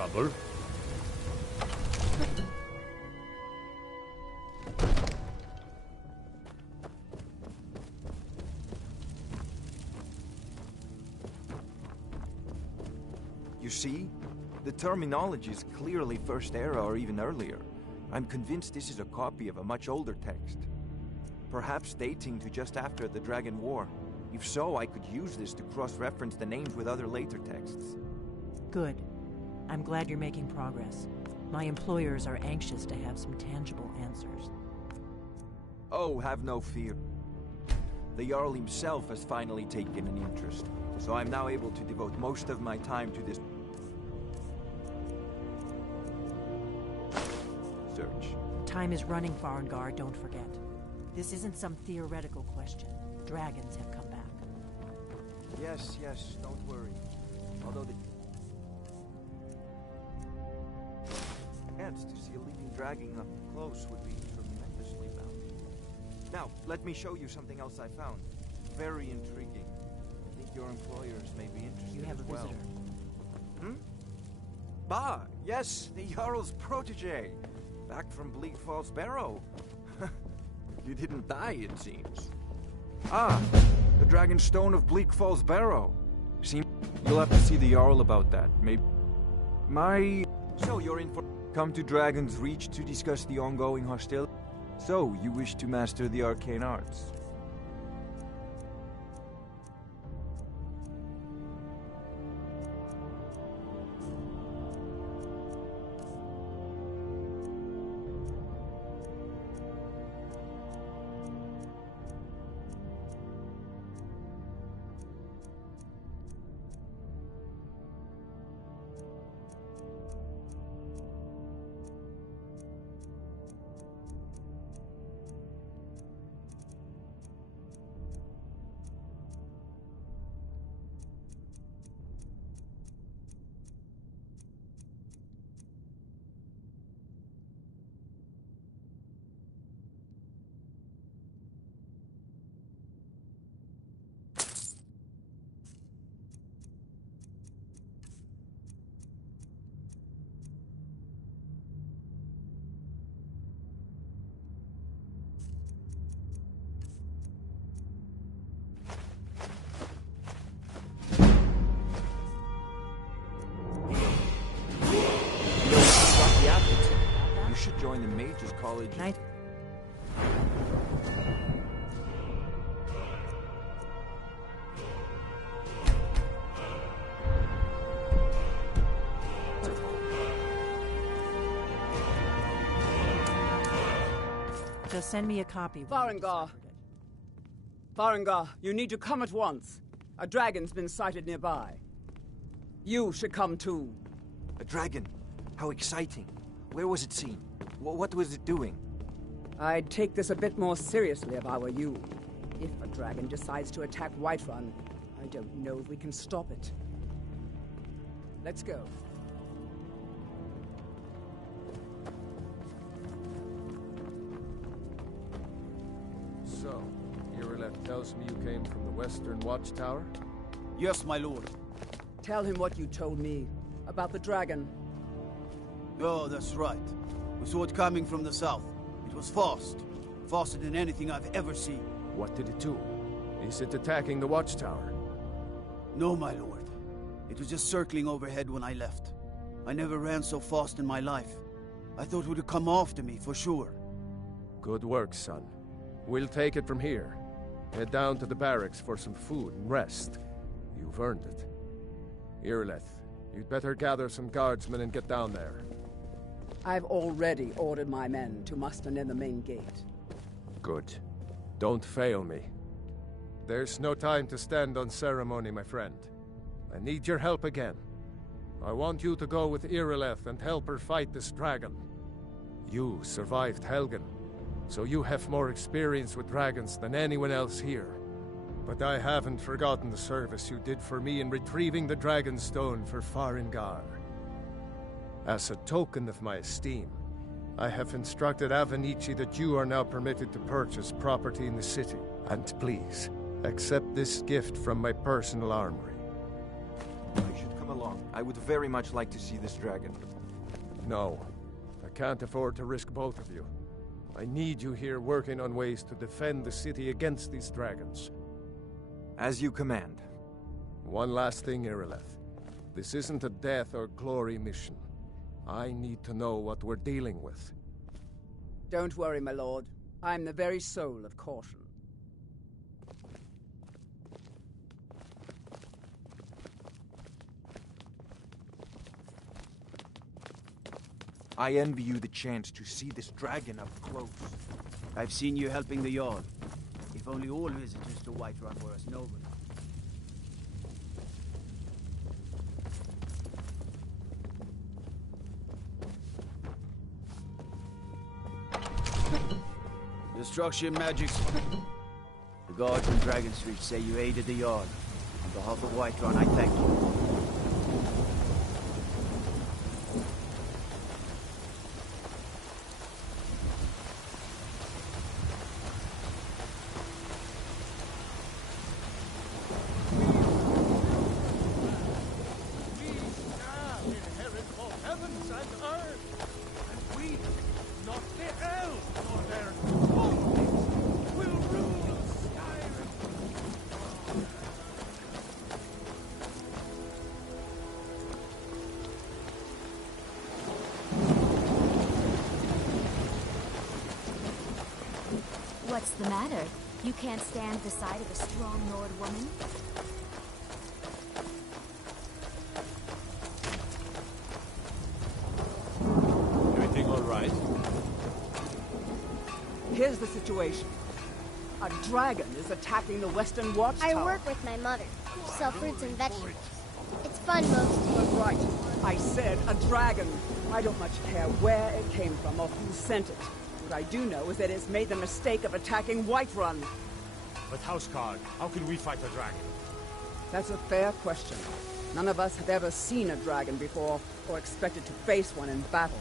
trouble. You see? The terminology is clearly First Era or even earlier. I'm convinced this is a copy of a much older text. Perhaps dating to just after the Dragon War. If so, I could use this to cross-reference the names with other later texts. Good. I'm glad you're making progress. My employers are anxious to have some tangible answers. Oh, have no fear. The Jarl himself has finally taken an interest, so I'm now able to devote most of my time to this search. Time is running, Farengar, don't forget. This isn't some theoretical question. Dragons have come back. Yes, don't worry. Although the chance to see a living dragon up close would be tremendously valuable. Now, let me show you something else I found. Very intriguing. I think your employers may be interested You have as a well. visitor. Bah, yes, the Jarl's protege. Back from Bleak Falls Barrow. You didn't die, it seems. Ah, the Dragon Stone of Bleak Falls Barrow. You'll have to see the Jarl about that. Maybe... So, you're in for... Come to Dragon's Reach to discuss the ongoing hostility? So, you wish to master the arcane arts? You should join the Mages College. Night. Just send me a copy. Farengar, you need to come at once. A dragon's been sighted nearby. You should come too. A dragon? How exciting. Where was it seen? What was it doing? I'd take this a bit more seriously if I were you. If a dragon decides to attack Whiterun, I don't know if we can stop it. Let's go. So, Irileth tells me you came from the Western Watchtower? Yes, my lord. Tell him what you told me about the dragon. Oh, that's right. We saw it coming from the south. It was fast. Faster than anything I've ever seen. What did it do? Is it attacking the Watchtower? No, my lord. It was just circling overhead when I left. I never ran so fast in my life. I thought it would come after me, for sure. Good work, son. We'll take it from here. Head down to the barracks for some food and rest. You've earned it. Irileth, you'd better gather some guardsmen and get down there. I've already ordered my men to muster near the main gate. Good. Don't fail me. There's no time to stand on ceremony, my friend. I need your help again. I want you to go with Irileth and help her fight this dragon. You survived Helgen, so you have more experience with dragons than anyone else here. But I haven't forgotten the service you did for me in retrieving the Dragon Stone for Farengar. As a token of my esteem, I have instructed Avenici that you are now permitted to purchase property in the city. And please, accept this gift from my personal armory. I should come along. I would very much like to see this dragon. No. I can't afford to risk both of you. I need you here working on ways to defend the city against these dragons. As you command. One last thing, Irileth. This isn't a death or glory mission. I need to know what we're dealing with. Don't worry, my lord. I'm the very soul of caution. I envy you the chance to see this dragon up close. I've seen you helping the Jarl. If only all visitors to Whiterun were as noble. Destruction magics. The guards in Dragon Street say you aided the Jarl. On behalf of Whiterun, I thank you. What's the matter? You can't stand the sight of a strong Nord woman? Everything all right? Here's the situation. A dragon is attacking the Western Watchtower. I work with my mother. Sell fruits and vegetables. It's fun most days. Right. I said a dragon. I don't much care where it came from or who sent it. What I do know is that it's made the mistake of attacking Whiterun. But Houseguard, how can we fight the dragon? That's a fair question. None of us have ever seen a dragon before, or expected to face one in battle.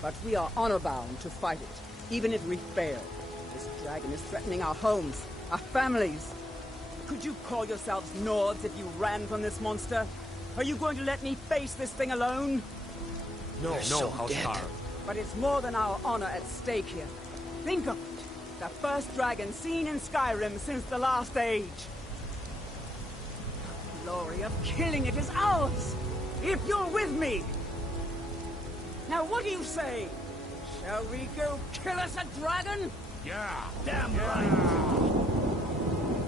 But we are honor-bound to fight it, even if we fail. This dragon is threatening our homes, our families. Could you call yourselves Nords if you ran from this monster? Are you going to let me face this thing alone? No, Houseguard. But it's more than our honor at stake here. Think of it. The first dragon seen in Skyrim since the last age. The glory of killing it is ours, if you're with me. Now what do you say? Shall we go kill us a dragon? Yeah! Damn right!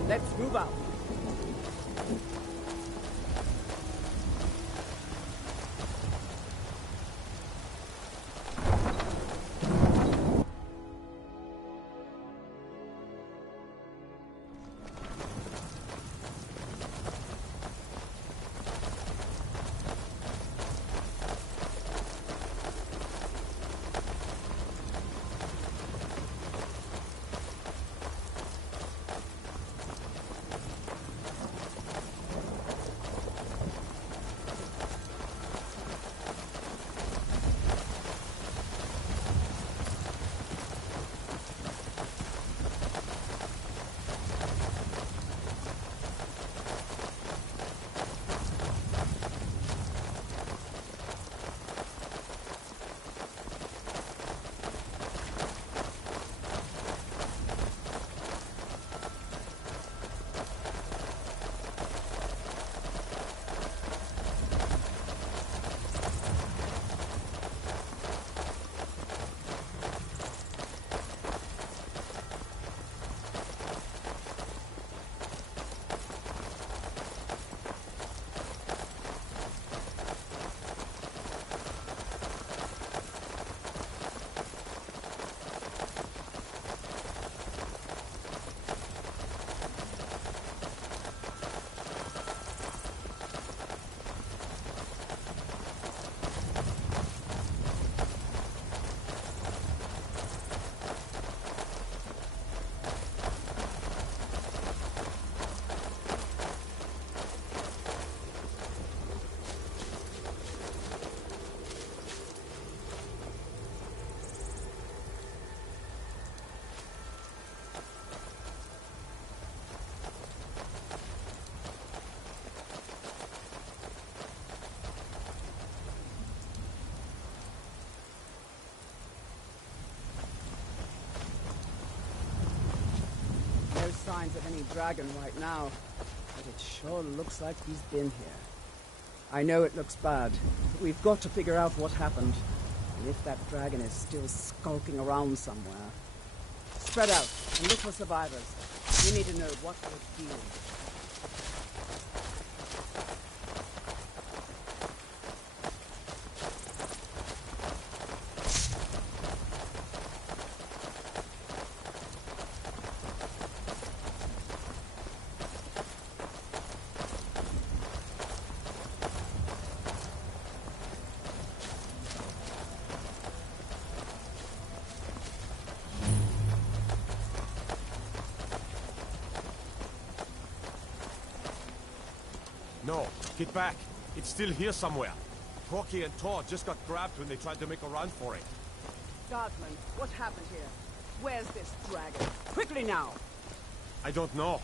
Let's move out. signs of any dragon right now, but it sure looks like he's been here. I know it looks bad, but we've got to figure out what happened. And if that dragon is still skulking around somewhere. Spread out and look for survivors. We need to know what we're dealing with. No, get back. It's still here somewhere. Rocky and Tor just got grabbed when they tried to make a run for it. Guardsman, what happened here? Where's this dragon? Quickly now! I don't know.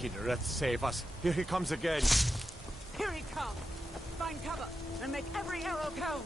Kiddereth, save us. Here he comes again. Here he comes! Find cover and make every arrow count!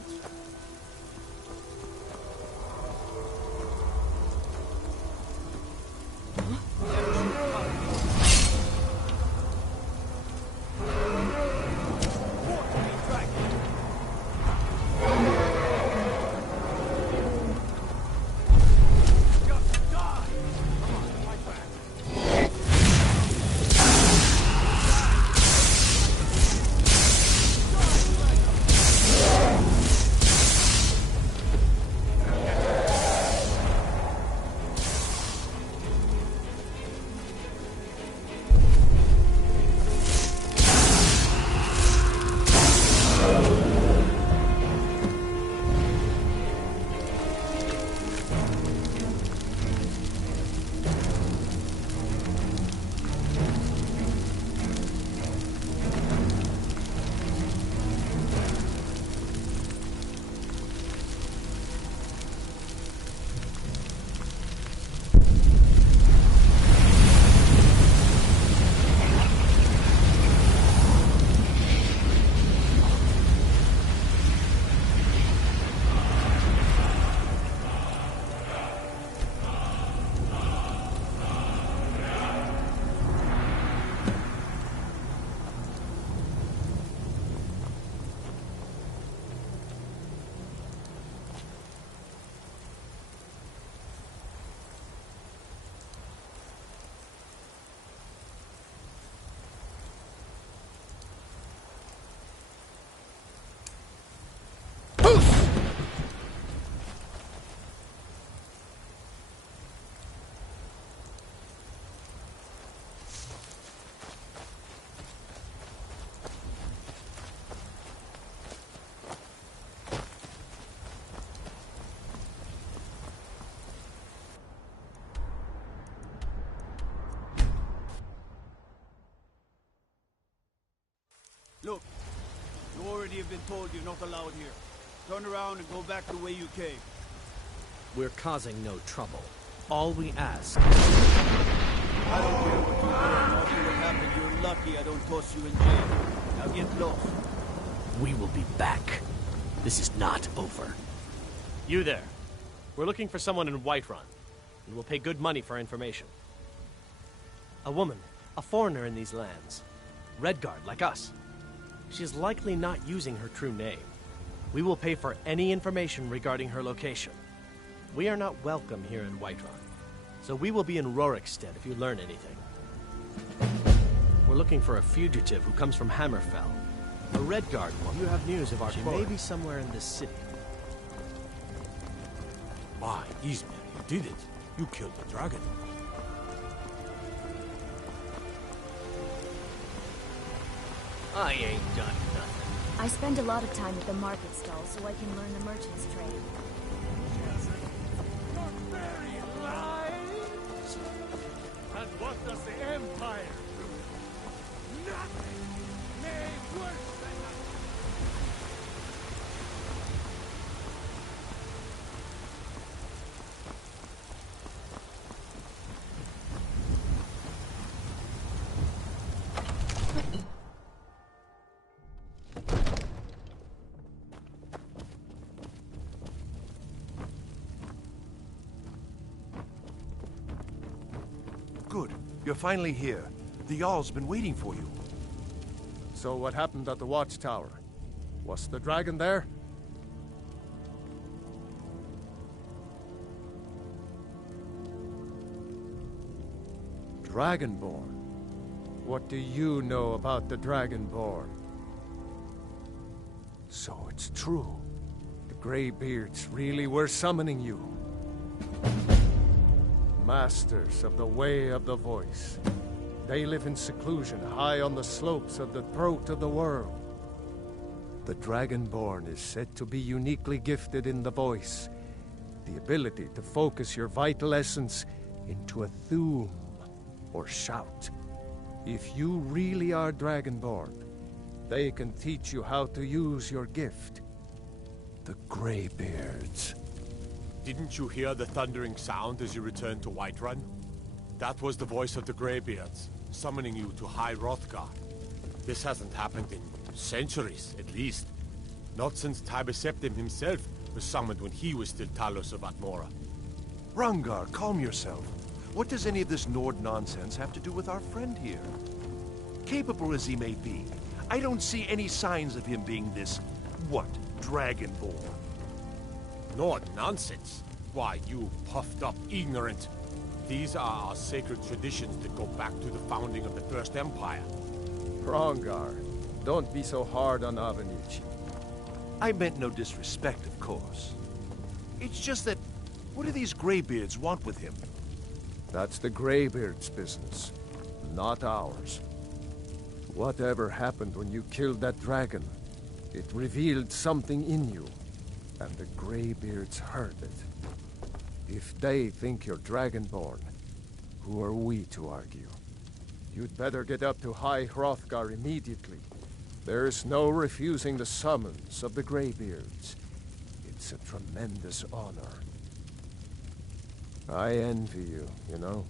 Look, you already have been told you're not allowed here. Turn around and go back the way you came. We're causing no trouble. All we ask... I don't care what you do or not what happened. You're lucky I don't toss you in jail. Now get lost. We will be back. This is not over. You there. We're looking for someone in Whiterun, and we'll pay good money for information. A woman, a foreigner in these lands. Redguard, like us. She is likely not using her true name. We will pay for any information regarding her location. We are not welcome here in Whiterun, so we will be in Rorikstead if you learn anything. We're looking for a fugitive who comes from Hammerfell. A Redguard woman. You have news of our She may be somewhere in this city. My, Ismail, you did it. You killed the dragon. I ain't done nothing. I spend a lot of time at the market stall so I can learn the merchant's trade. And what does the Empire do? Nothing! Nay, worse than nothing! Good. You're finally here. The Jarl's been waiting for you. So what happened at the watchtower? Was the dragon there? Dragonborn? What do you know about the Dragonborn? So it's true. The Greybeards really were summoning you. Masters of the Way of the Voice. They live in seclusion, high on the slopes of the throat of the world. The Dragonborn is said to be uniquely gifted in the voice, the ability to focus your vital essence into a thum, or shout. If you really are Dragonborn, they can teach you how to use your gift. The Greybeards. Didn't you hear the thundering sound as you returned to Whiterun? That was the voice of the Greybeards, summoning you to High Hrothgar. This hasn't happened in centuries, at least. Not since Tiber Septim himself was summoned when he was still Talos of Atmora. Rungar, calm yourself. What does any of this Nord nonsense have to do with our friend here? Capable as he may be, I don't see any signs of him being this, what, Dragonborn? Nord nonsense? Why, you puffed up ignorant. These are our sacred traditions that go back to the founding of the First Empire. Rongar, don't be so hard on Avenici. I meant no disrespect, of course. It's just that, what do these Greybeards want with him? That's the Greybeards' business, not ours. Whatever happened when you killed that dragon, it revealed something in you, and the Greybeards heard it. If they think you're Dragonborn, who are we to argue? You'd better get up to High Hrothgar immediately. There's no refusing the summons of the Greybeards. It's a tremendous honor. I envy you, you know,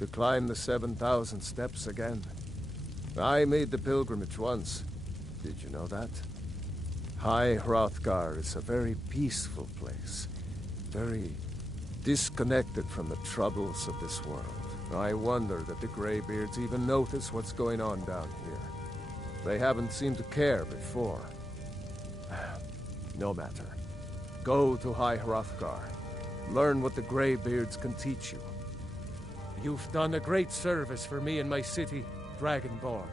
to climb the 7,000 steps again. I made the pilgrimage once. Did you know that? High Hrothgar is a very peaceful place. Very disconnected from the troubles of this world. I wonder that the Greybeards even notice what's going on down here. They haven't seemed to care before. No matter. Go to High Hrothgar. Learn what the Greybeards can teach you. You've done a great service for me and my city, Dragonborn.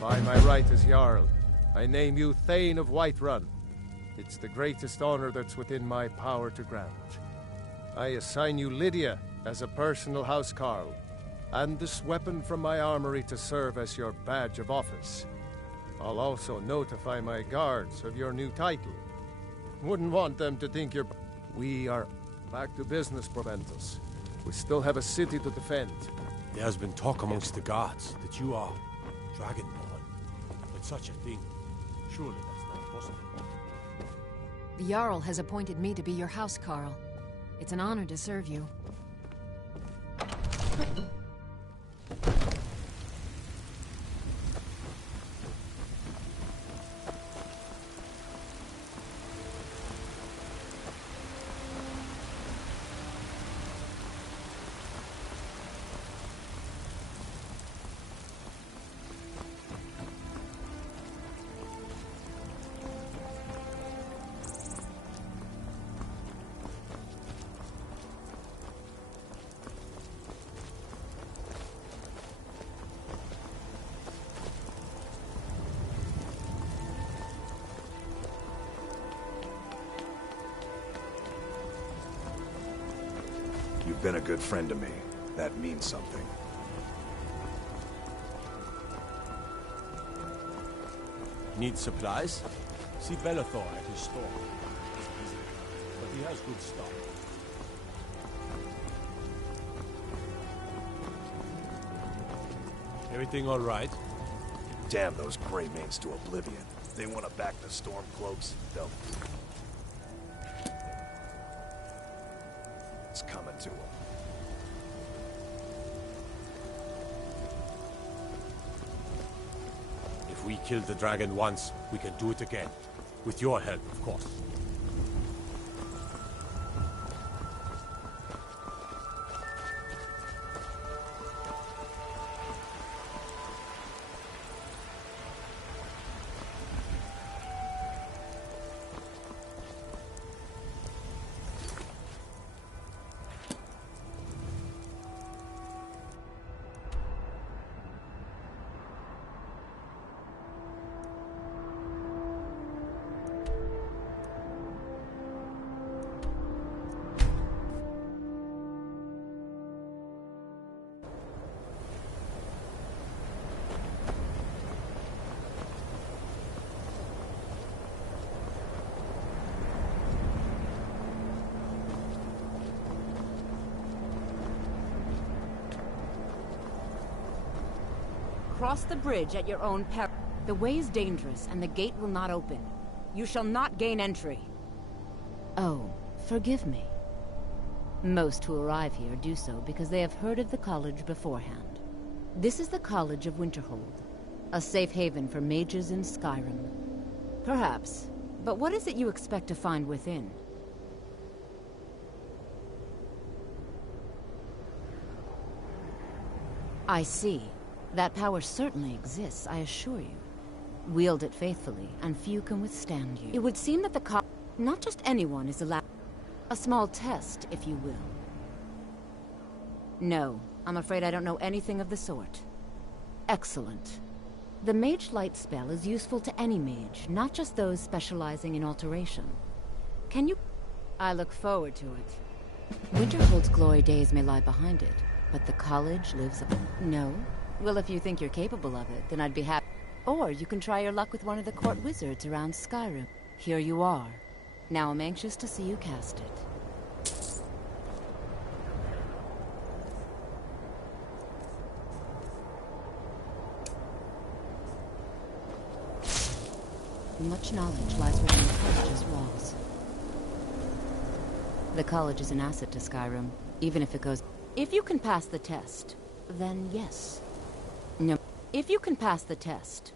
By my right as Jarl, I name you Thane of Whiterun. It's the greatest honor that's within my power to grant. I assign you Lydia as a personal housecarl, and this weapon from my armory to serve as your badge of office. I'll also notify my guards of your new title. Wouldn't want them to think you're... We are back to business, Proventus. We still have a city to defend. There's been talk amongst the guards that you are Dragonborn. But such a thing, surely that's not possible. The Jarl has appointed me to be your housecarl. It's an honor to serve you. You've been a good friend to me. That means something. Need supplies? See Bellathor at his store. But he has good stock. Everything all right? Damn those Greymanes to oblivion. They want to back the Stormcloaks, they'll... It's coming to them. If we killed the dragon once, we can do it again. With your help, of course. cross the bridge at your own peril. The way is dangerous, and the gate will not open. You shall not gain entry. Oh, forgive me. Most who arrive here do so because they have heard of the college beforehand. This is the College of Winterhold, a safe haven for mages in Skyrim. Perhaps, but what is it you expect to find within? I see. That power certainly exists, I assure you. Wield it faithfully, and few can withstand you. It would seem that the not just anyone is allowed. A small test, if you will. No, I'm afraid I don't know anything of the sort. Excellent. The Mage Light spell is useful to any mage, not just those specializing in alteration. Can you... I look forward to it. Winterhold's glory days may lie behind it, but the college lives on. No? Well, if you think you're capable of it, then I'd be happy. Or you can try your luck with one of the court wizards around Skyrim. Here you are. Now I'm anxious to see you cast it. Much knowledge lies within the college's walls. The college is an asset to Skyrim, even if it goes... If you can pass the test, then yes. No. If you can pass the test...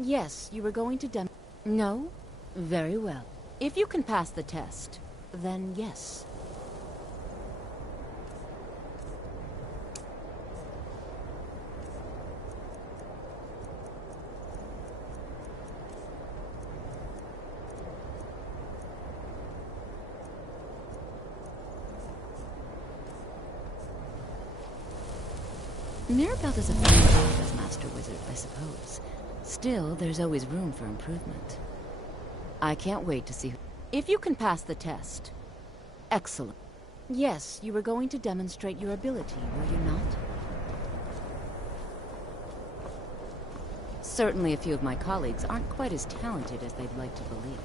Yes, you were going to No? Very well. If you can pass the test, then yes. Mirabelle is a fine job as Master Wizard, I suppose. Still, there's always room for improvement. I can't wait to see... If you can pass the test. Excellent. Yes, you were going to demonstrate your ability, were you not? Certainly a few of my colleagues aren't quite as talented as they'd like to believe.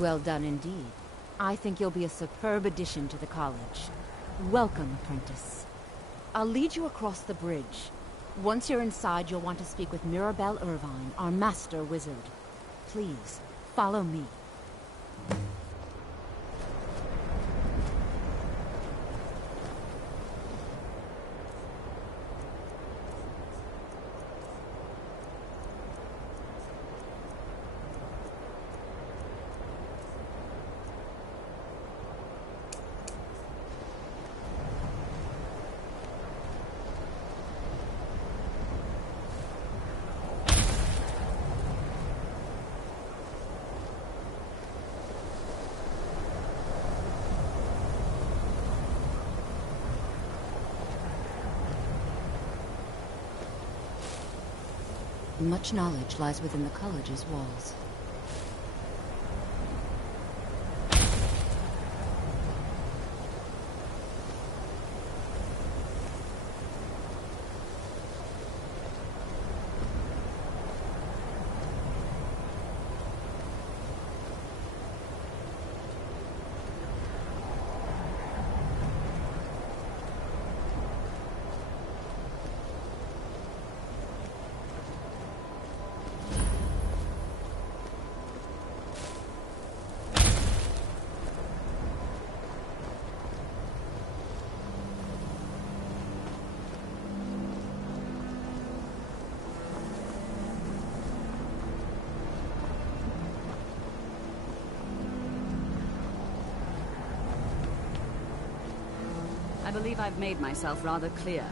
Well done indeed. I think you'll be a superb addition to the college. Welcome, apprentice. I'll lead you across the bridge. Once you're inside, you'll want to speak with Mirabelle Irvine, our master wizard. Please, follow me. Much knowledge lies within the college's walls. I believe I've made myself rather clear.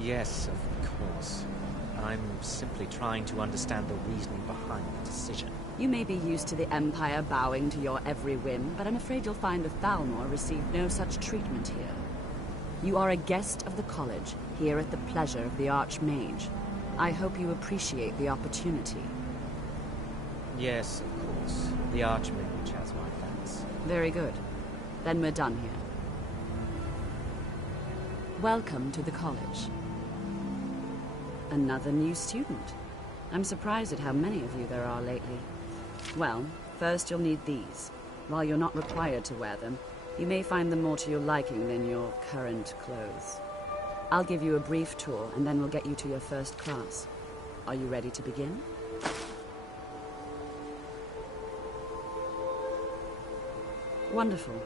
Yes, of course. I'm simply trying to understand the reasoning behind the decision. You may be used to the Empire bowing to your every whim, but I'm afraid you'll find the Thalmor receive no such treatment here. You are a guest of the college, here at the pleasure of the Archmage. I hope you appreciate the opportunity. Yes, of course. The Archmage has my thanks. Very good. Then we're done here. Welcome to the college. Another new student. I'm surprised at how many of you there are lately. Well, first you'll need these. While you're not required to wear them, you may find them more to your liking than your current clothes. I'll give you a brief tour, and then we'll get you to your first class. Are you ready to begin? Wonderful.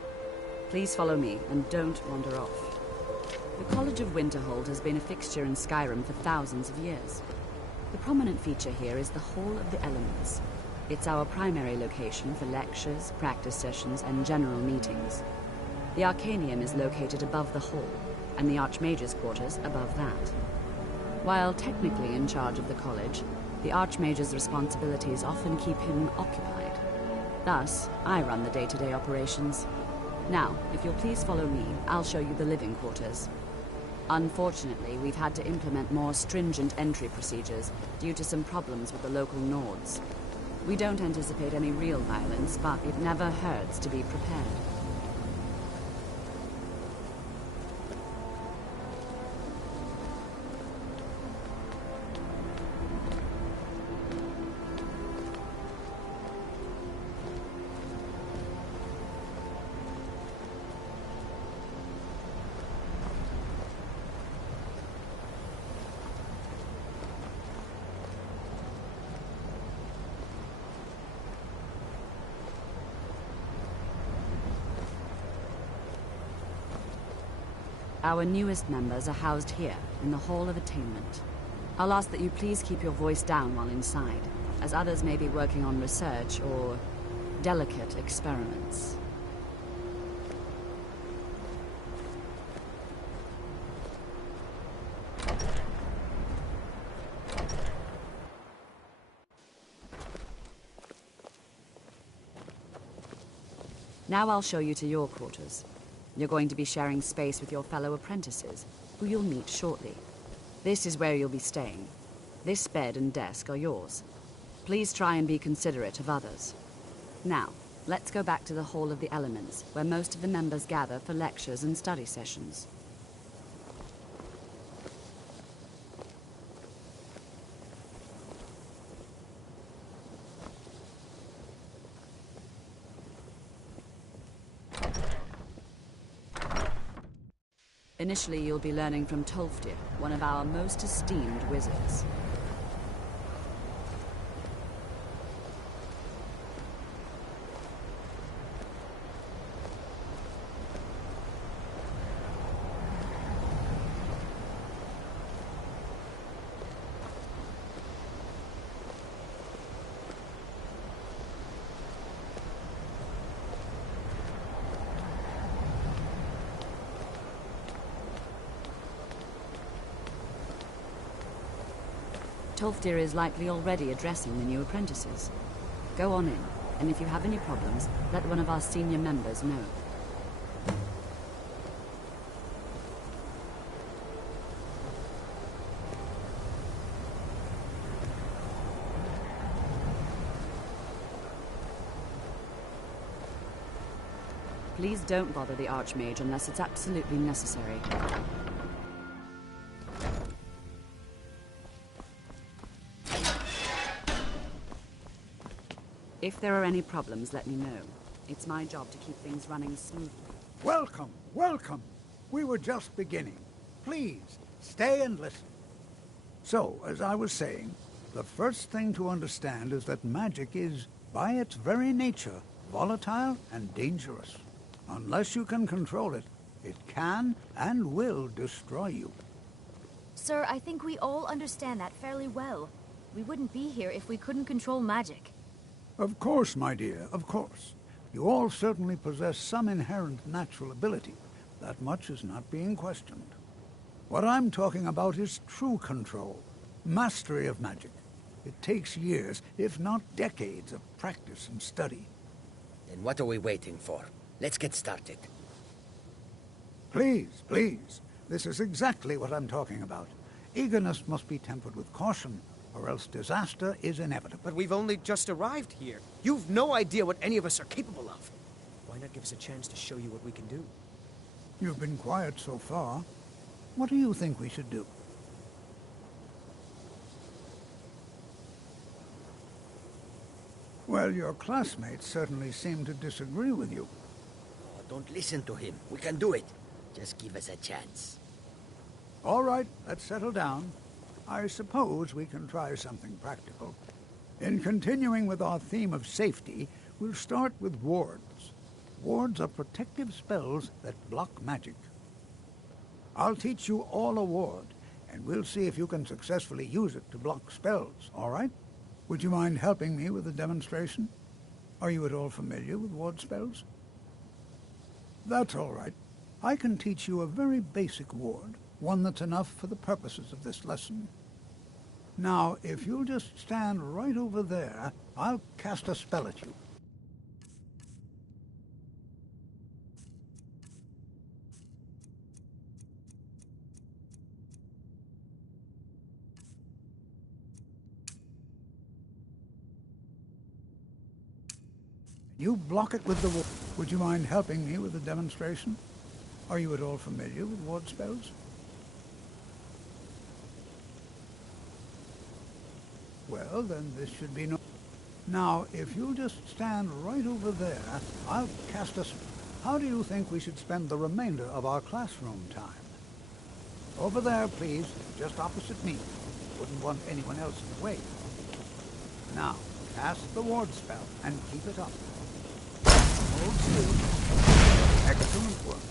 Please follow me, and don't wander off. The College of Winterhold has been a fixture in Skyrim for thousands of years. The prominent feature here is the Hall of the Elements. It's our primary location for lectures, practice sessions, and general meetings. The Arcanium is located above the hall, and the Archmage's quarters above that. While technically in charge of the college, the Archmage's responsibilities often keep him occupied. Thus, I run the day-to-day operations. Now, if you'll please follow me, I'll show you the living quarters. Unfortunately, we've had to implement more stringent entry procedures due to some problems with the local Nords. We don't anticipate any real violence, but it never hurts to be prepared. Our newest members are housed here, in the Hall of Attainment. I'll ask that you please keep your voice down while inside, as others may be working on research or delicate experiments. Now I'll show you to your quarters. You're going to be sharing space with your fellow apprentices, who you'll meet shortly. This is where you'll be staying. This bed and desk are yours. Please try and be considerate of others. Now, let's go back to the Hall of the Elements, where most of the members gather for lectures and study sessions. Initially, you'll be learning from Tolfdir, one of our most esteemed wizards. Tolfdir is likely already addressing the new apprentices. Go on in, and if you have any problems, let one of our senior members know. Please don't bother the Archmage unless it's absolutely necessary. If there are any problems, let me know. It's my job to keep things running smoothly. Welcome, welcome. We were just beginning. Please, stay and listen. So, as I was saying, the first thing to understand is that magic is, by its very nature, volatile and dangerous. Unless you can control it, it can and will destroy you. Sir, I think we all understand that fairly well. We wouldn't be here if we couldn't control magic. Of course, my dear, of course. You all certainly possess some inherent natural ability. That much is not being questioned. What I'm talking about is true control, mastery of magic. It takes years, if not decades, of practice and study. Then what are we waiting for? Let's get started. Please, please. This is exactly what I'm talking about. Eagerness must be tempered with caution, or else disaster is inevitable. But we've only just arrived here. You've no idea what any of us are capable of. Why not give us a chance to show you what we can do? You've been quiet so far. What do you think we should do? Well, your classmates certainly seem to disagree with you. Oh, don't listen to him. We can do it. Just give us a chance. All right, let's settle down. I suppose we can try something practical. In continuing with our theme of safety, we'll start with wards. Wards are protective spells that block magic. I'll teach you all a ward, and we'll see if you can successfully use it to block spells, all right? Would you mind helping me with the demonstration? Are you at all familiar with ward spells? That's all right. I can teach you a very basic ward, one that's enough for the purposes of this lesson. Now, if you'll just stand right over there, I'll cast a spell at you. You block it with the ward. Would you mind helping me with the demonstration? Are you at all familiar with ward spells? Well, then this should be no... Now, if you'll just stand right over there, I'll cast a... How do you think we should spend the remainder of our classroom time? Over there, please, just opposite me. Wouldn't want anyone else in the way. Now, cast the ward spell and keep it up. Hold still. Excellent work.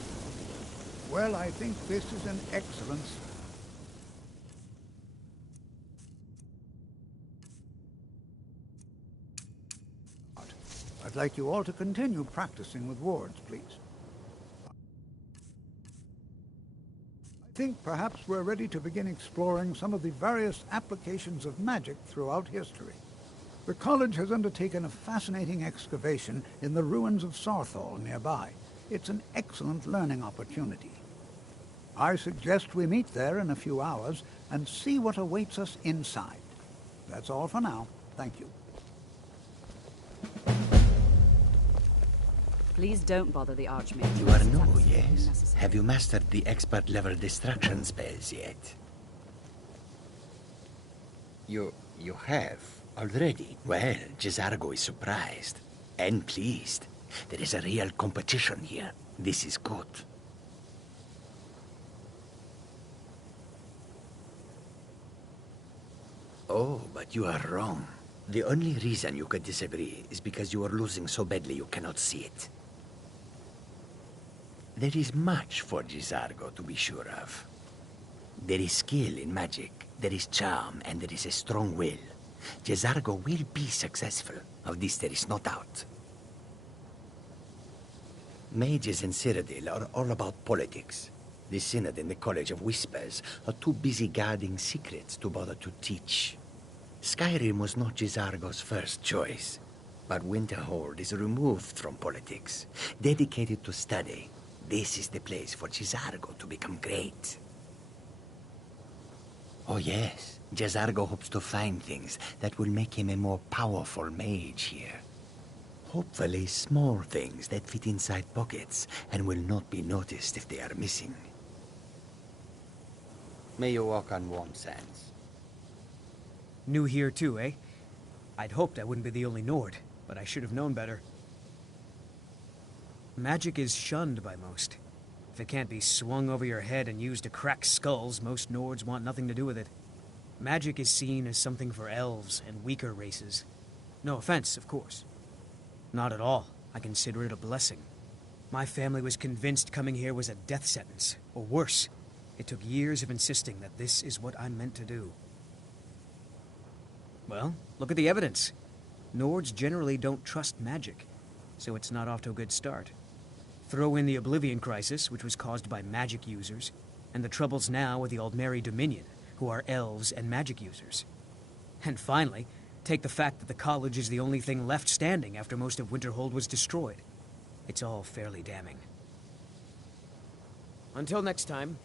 Well, I think this is an excellent... I'd like you all to continue practicing with wards, please. I think perhaps we're ready to begin exploring some of the various applications of magic throughout history. The college has undertaken a fascinating excavation in the ruins of Sarthal nearby. It's an excellent learning opportunity. I suggest we meet there in a few hours and see what awaits us inside. That's all for now. Thank you. Please don't bother the Archmage. You are new, yes? Have you mastered the expert-level distraction spells yet? You have? Already? Well, Jizargo is surprised. And pleased. There is a real competition here. This is good. Oh, but you are wrong. The only reason you could disagree is because you are losing so badly you cannot see it. There is much for Jizargo to be sure of. There is skill in magic, there is charm, and there is a strong will. Jizargo will be successful. Of this there is no doubt. Mages in Cyrodiil are all about politics. The Synod and the College of Whispers are too busy guarding secrets to bother to teach. Skyrim was not Jizargo's first choice, but Winterhold is removed from politics, dedicated to study. This is the place for Jizargo to become great. Oh yes, Jizargo hopes to find things that will make him a more powerful mage here. Hopefully small things that fit inside pockets and will not be noticed if they are missing. May you walk on warm sands. New here too, eh? I'd hoped I wouldn't be the only Nord, but I should have known better. Magic is shunned by most. If it can't be swung over your head and used to crack skulls, most Nords want nothing to do with it. Magic is seen as something for elves and weaker races. No offense, of course. Not at all. I consider it a blessing. My family was convinced coming here was a death sentence, or worse. It took years of insisting that this is what I'm meant to do. Well, look at the evidence. Nords generally don't trust magic, so it's not off to a good start. Throw in the Oblivion Crisis, which was caused by magic users, and the troubles now with the Aldmeri Dominion, who are elves and magic users. And finally, take the fact that the college is the only thing left standing after most of Winterhold was destroyed. It's all fairly damning. Until next time.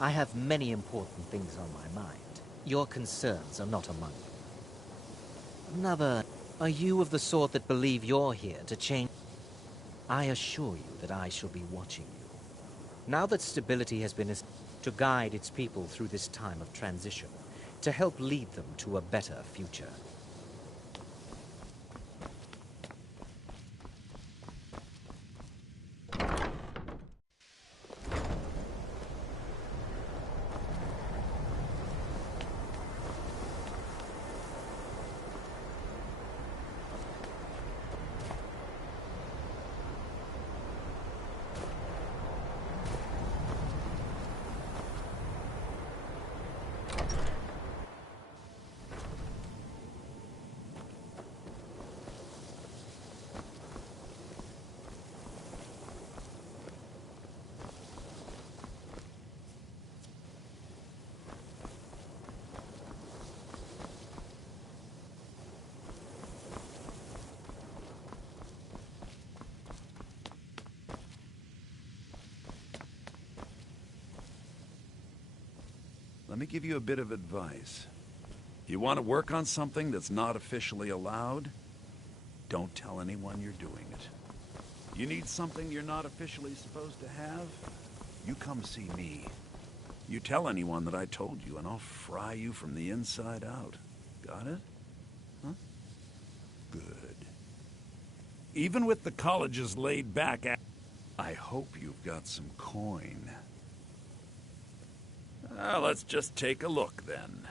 I have many important things on my mind. Your concerns are not among them. Another, are you of the sort that believe you're here to change? I assure you that I shall be watching you. Now that stability has been to guide its people through this time of transition, to help lead them to a better future. Let me give you a bit of advice. You want to work on something that's not officially allowed? Don't tell anyone you're doing it. You need something you're not officially supposed to have? You come see me. You tell anyone that I told you, and I'll fry you from the inside out. Got it? Huh? Good. Even with the college's laid back, I hope you've got some coin. Let's just take a look, then.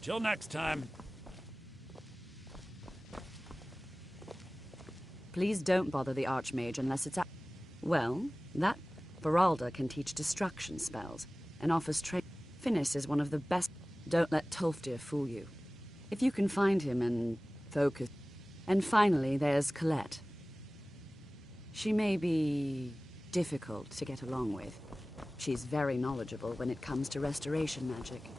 Till next time. Please don't bother the Archmage unless it's well, that Beralda can teach destruction spells and offers training. Finis is one of the best. Don't let Tolfdir fool you. If you can find him and focus. And finally, there's Colette. She may be difficult to get along with. She's very knowledgeable when it comes to restoration magic.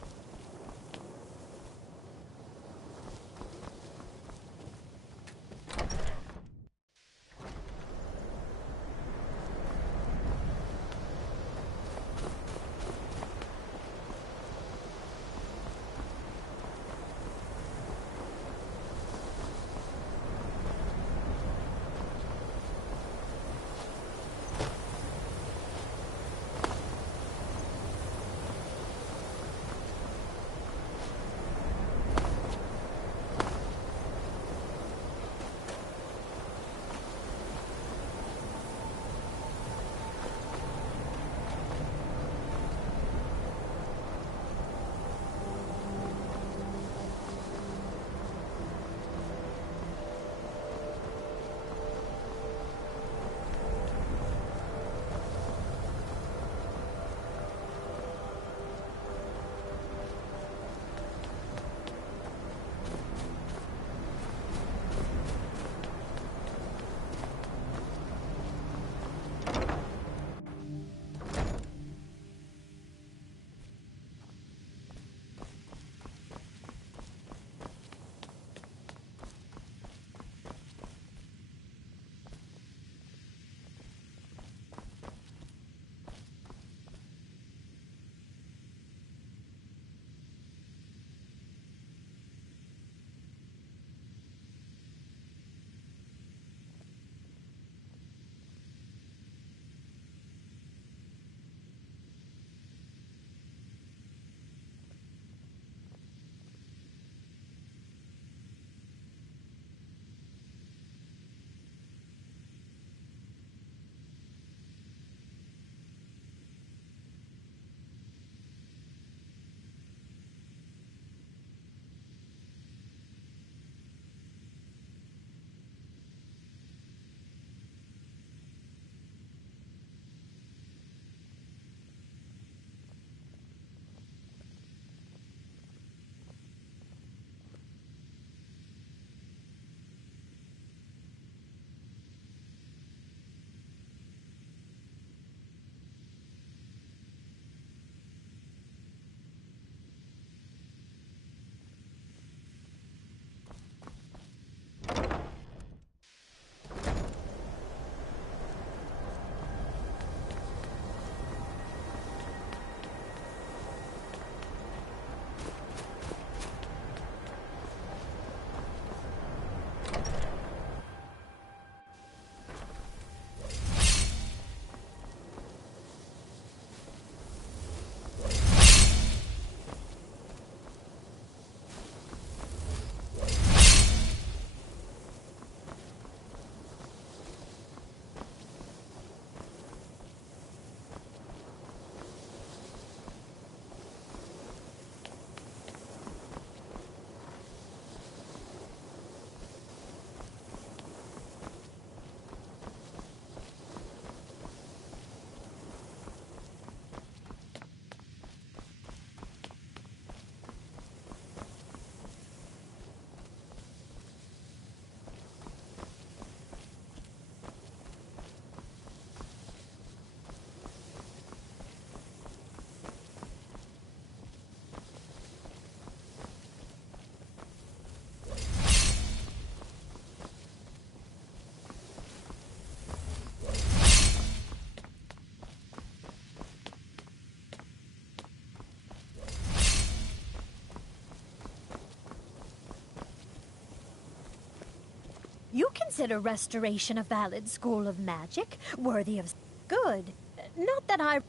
You consider restoration a valid school of magic, worthy of good. Not that I...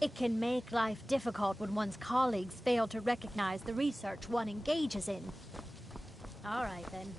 It can make life difficult when one's colleagues fail to recognize the research one engages in. All right, then.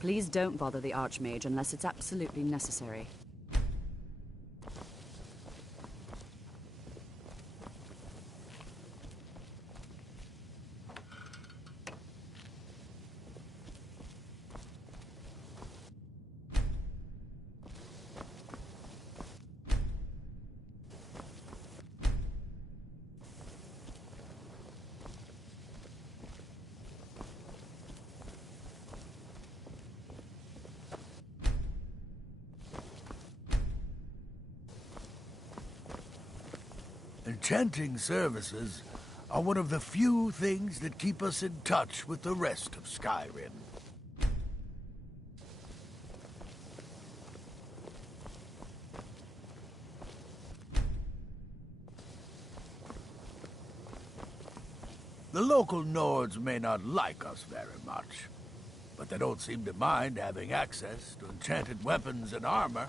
Please don't bother the Archmage unless it's absolutely necessary. Enchanting services are one of the few things that keep us in touch with the rest of Skyrim. The local Nords may not like us very much, but they don't seem to mind having access to enchanted weapons and armor.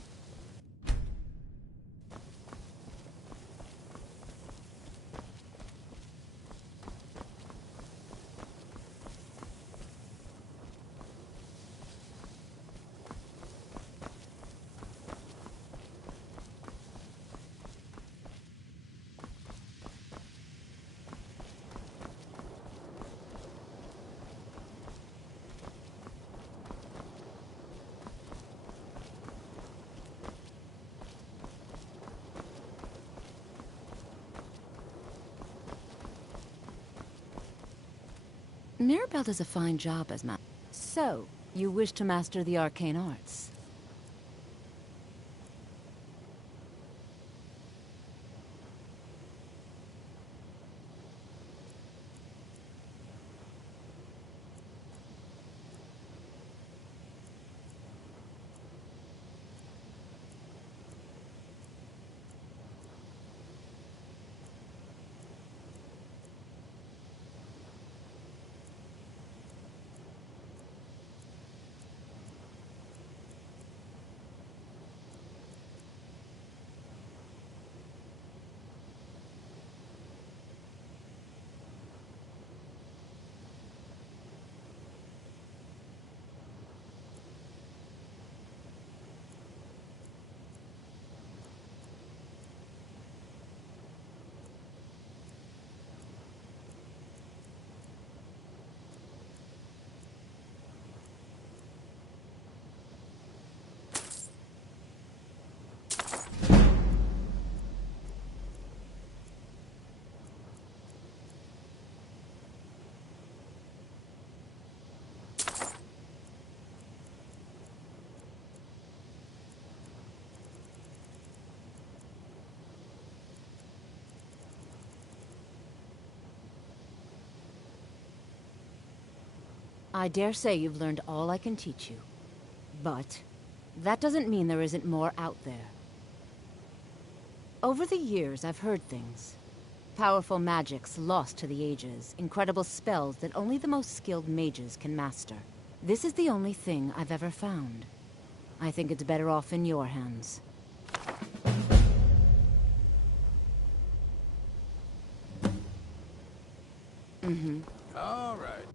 Mirabelle does a fine job as So, you wish to master the arcane arts? I dare say you've learned all I can teach you. But that doesn't mean there isn't more out there. Over the years, I've heard things. Powerful magics lost to the ages, incredible spells that only the most skilled mages can master. This is the only thing I've ever found. I think it's better off in your hands. Mm-hmm. All right.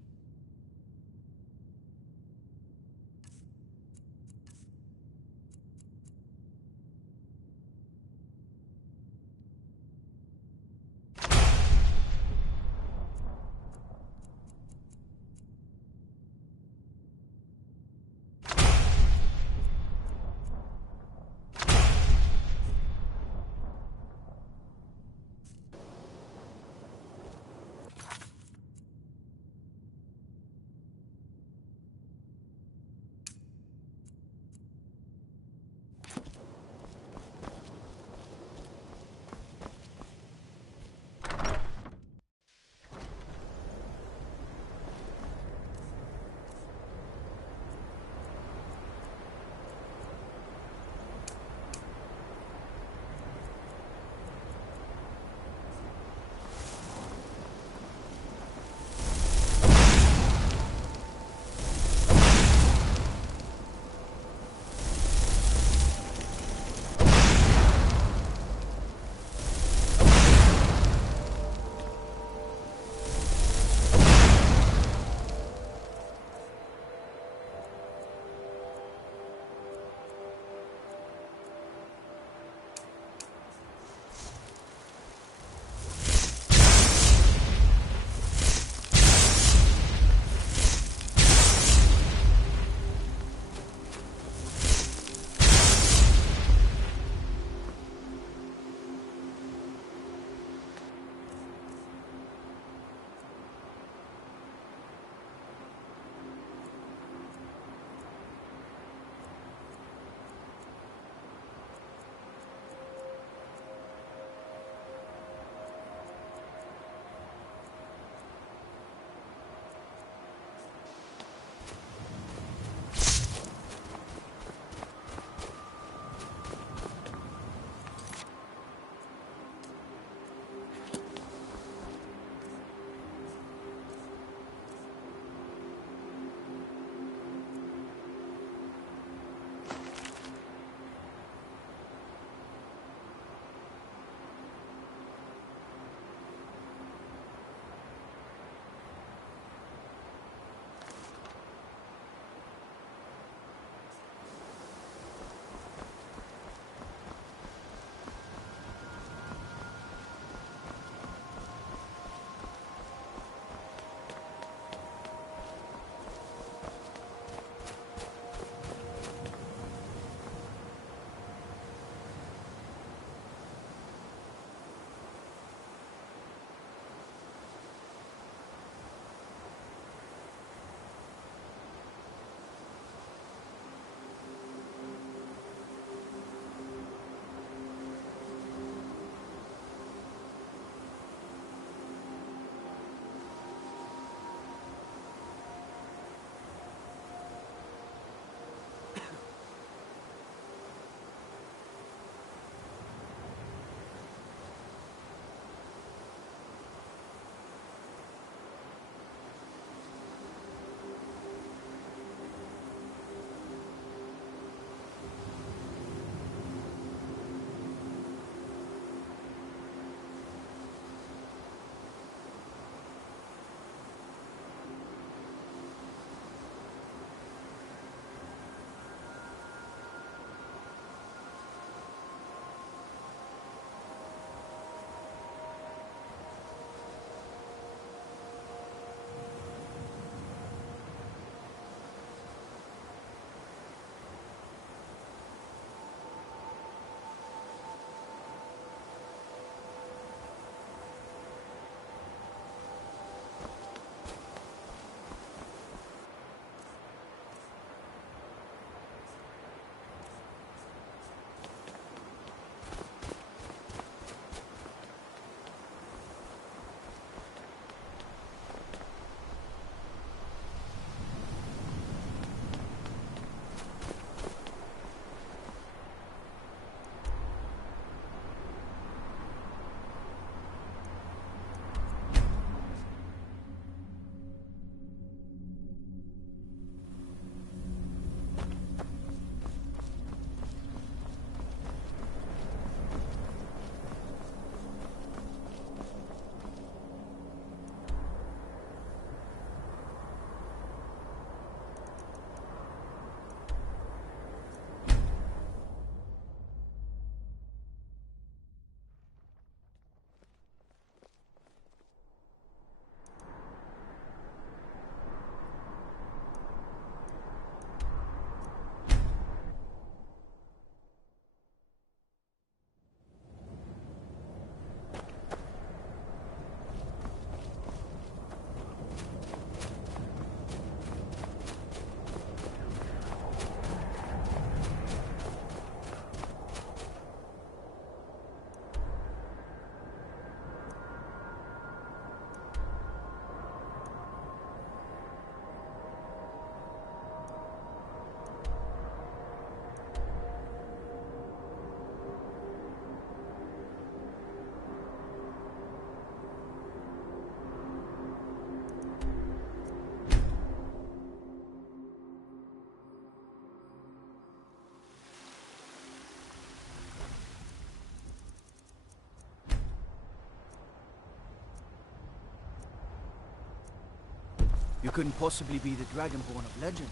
You couldn't possibly be the Dragonborn of legend,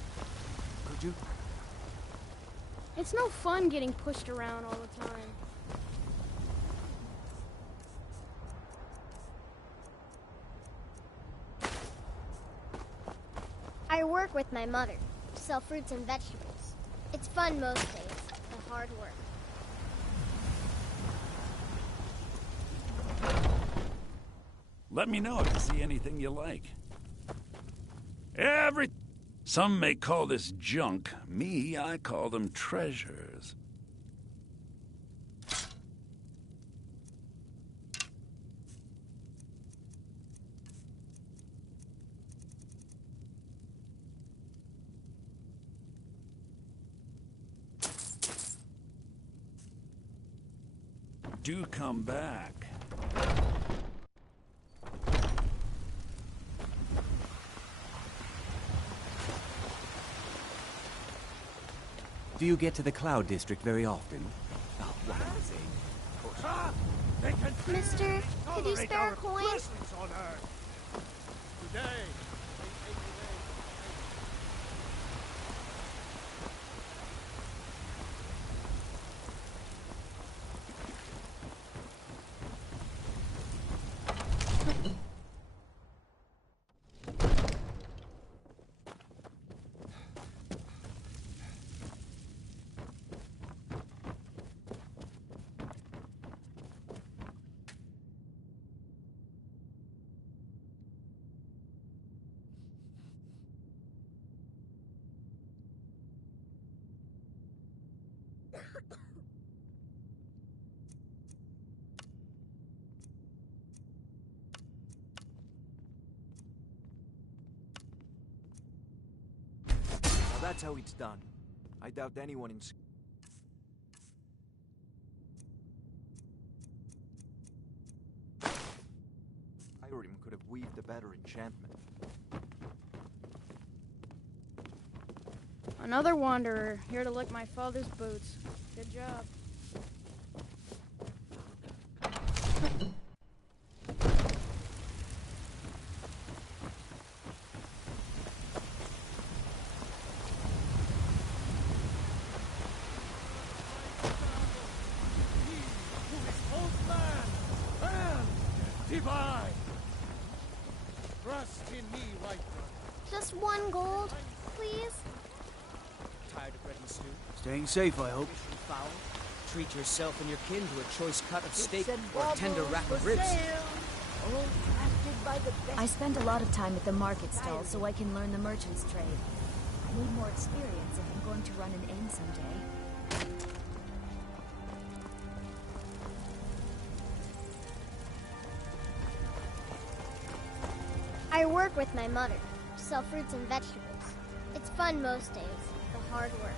could you? It's no fun getting pushed around all the time. I work with my mother. Sell fruits and vegetables. It's fun most days. The hard work. Let me know if you see anything you like. Some may call this junk. Me, I call them treasures. Do come back. Do you get to the Cloud District very often? Oh, what am I saying? Mister, could you spare a coin? Today, Now that's how it's done. I doubt anyone in Skyrim could have weaved a better enchantment. Another wanderer, here to lick my father's boots. Good job. divine! Trust in me, White Run. Just 1 gold, please? Tired of bread and stew? Staying safe, I hope. Foul? Treat yourself and your kin to a choice cut of steak or a tender rack of ribs. I spend a lot of time at the market stall so I can learn the merchant's trade. I need more experience if I'm going to run an inn someday. I work with my mother. Sell fruits and vegetables. It's fun most days. The hard work.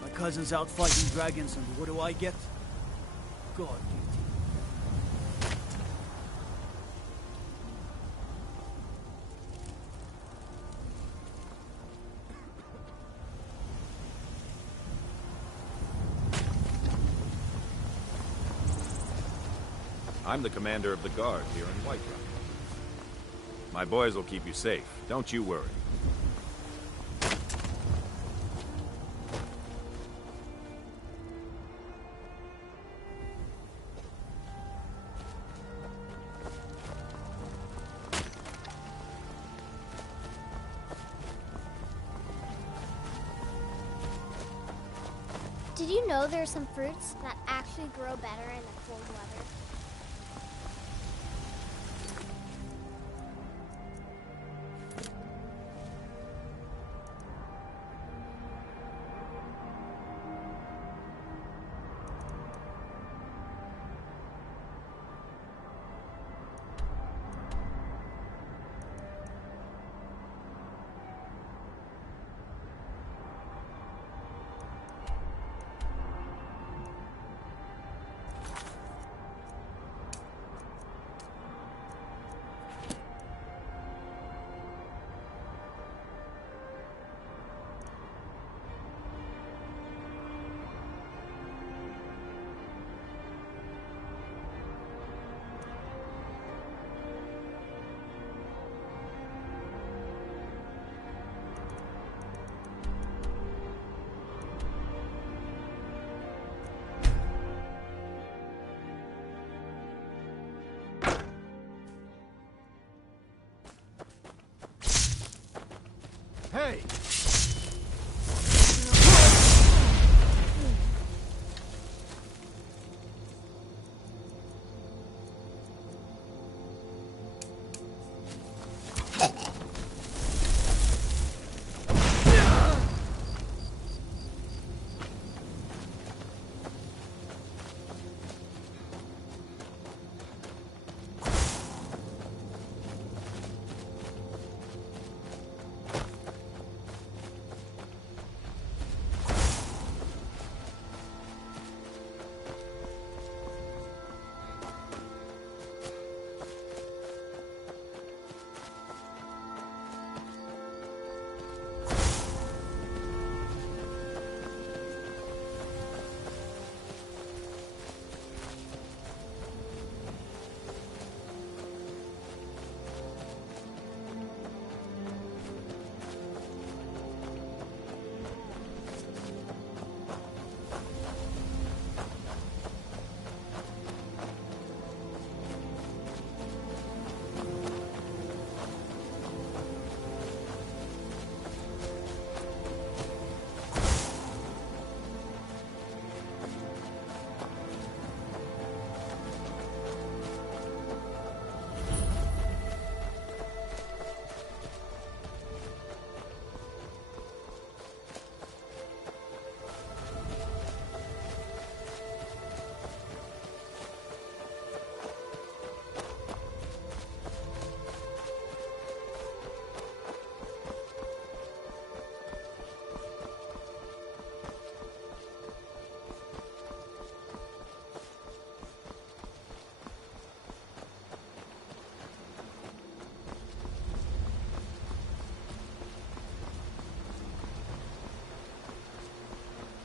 My cousin's out fighting dragons, and what do I get? God duty. I'm the commander of the guard here in Whiterun. My boys will keep you safe, don't you worry. Did you know there are some fruits that actually grow better in the cold weather? Hey!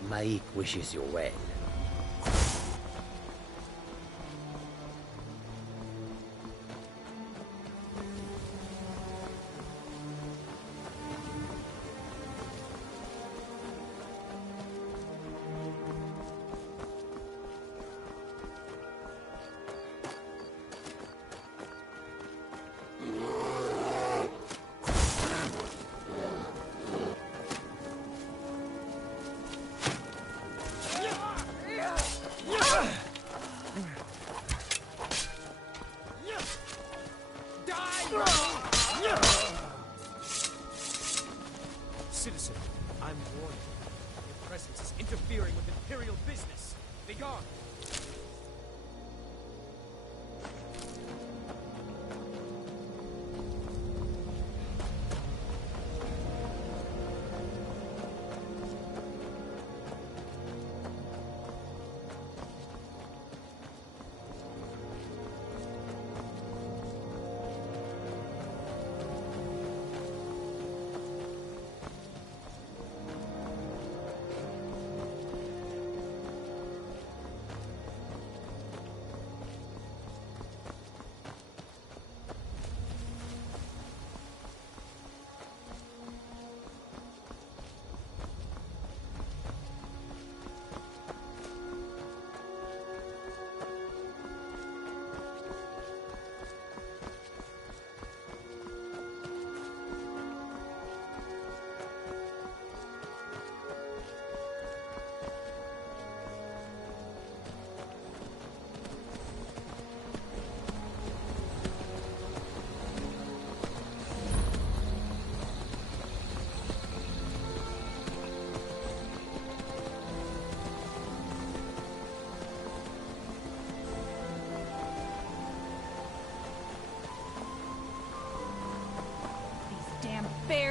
Maik wishes you well. Citizen, I'm warning you. Your presence is interfering with Imperial business. Begone!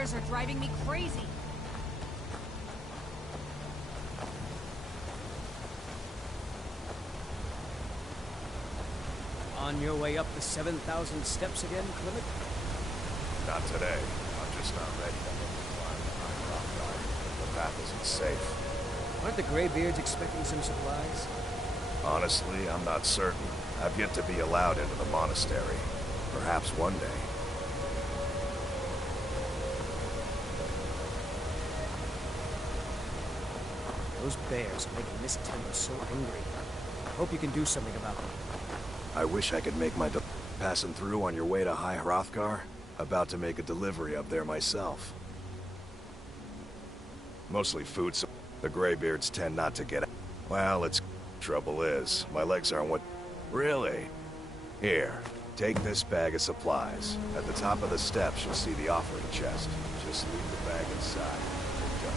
bears are driving me crazy. On your way up the 7,000 steps again, Clement? Not today. I'm just not ready to climb the high rock guard. The path isn't safe. Aren't the Greybeards expecting some supplies? Honestly, I'm not certain. I've yet to be allowed into the monastery. Perhaps one day. Those bears are making this temple so angry. I hope you can do something about them. I wish I could make my passing through on your way to High Hrothgar. About to make a delivery up there myself. Mostly food, so the Greybeards tend not to get out. Well, it's... Trouble is, my legs aren't what... Really? Here, take this bag of supplies. At the top of the steps, you'll see the offering chest. Just leave the bag inside. Good job.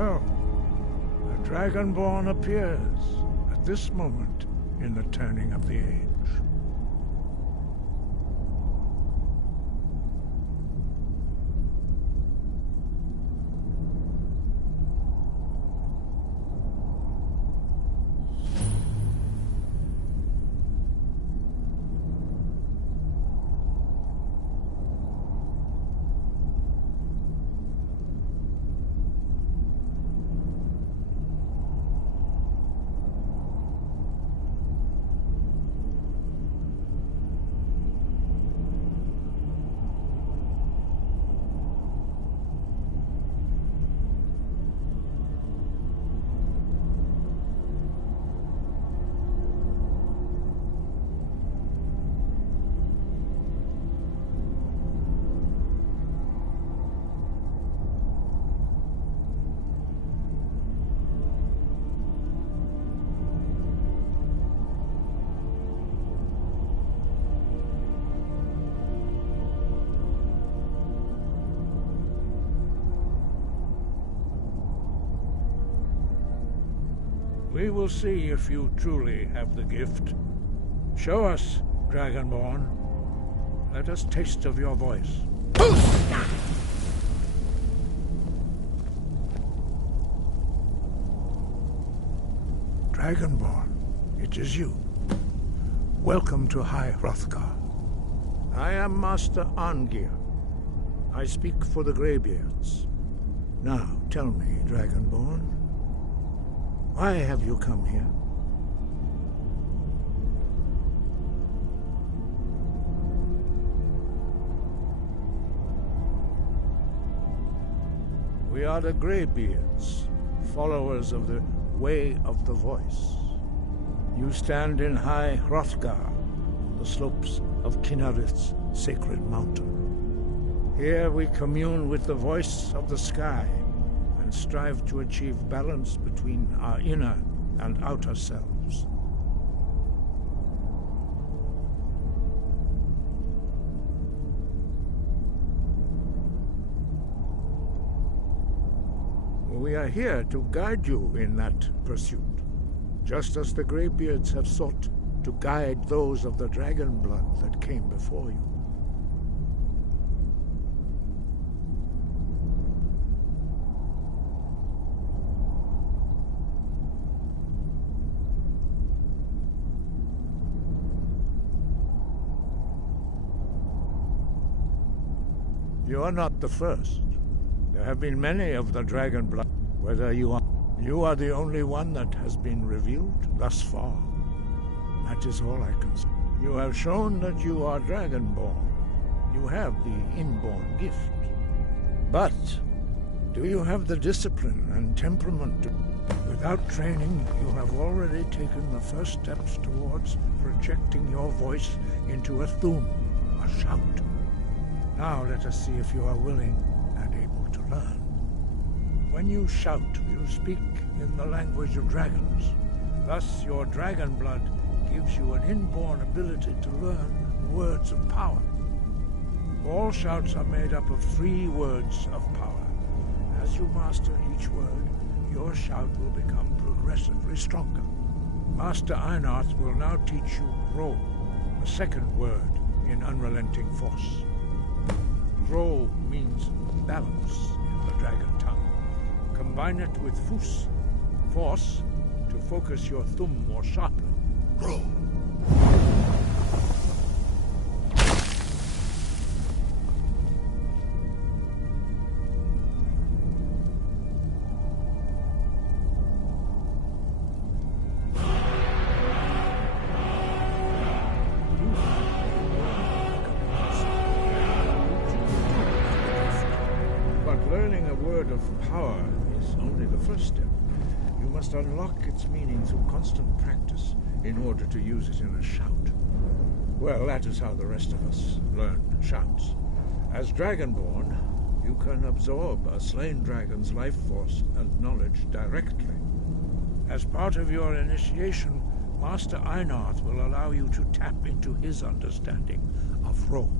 So, the Dragonborn appears at this moment in the turning of the age. We will see if you truly have the gift. Show us, Dragonborn. Let us taste of your voice. Dragonborn, it is you. Welcome to High Hrothgar. I am Master Arngir. I speak for the Greybeards. Now, tell me, Dragonborn, why have you come here? We are the Greybeards, followers of the Way of the Voice. You stand in High Hrothgar, on the slopes of Kinnarith's sacred mountain. Here we commune with the voice of the sky, and strive to achieve balance between our inner and outer selves. We are here to guide you in that pursuit, just as the Greybeards have sought to guide those of the dragon blood that came before you. You are not the first. There have been many of the dragon blood. Whether you are the only one that has been revealed thus far. That is all I can say. You have shown that you are dragonborn. You have the inborn gift. But do you have the discipline and temperament to... Without training, you have already taken the first steps towards projecting your voice into a thum, a shout. Now let us see if you are willing and able to learn. When you shout, you speak in the language of dragons. Thus, your dragon blood gives you an inborn ability to learn words of power. All shouts are made up of 3 words of power. As you master each word, your shout will become progressively stronger. Master Einarth will now teach you Ro, the second word in Unrelenting Force. Ro means balance in the dragon tongue. Combine it with Fus, force, to focus your thumb more sharply. Ro. Unlock its meaning through constant practice in order to use it in a shout. Well, that is how the rest of us learn shouts. As Dragonborn, you can absorb a slain dragon's life force and knowledge directly. As part of your initiation, Master Einarth will allow you to tap into his understanding of Ro.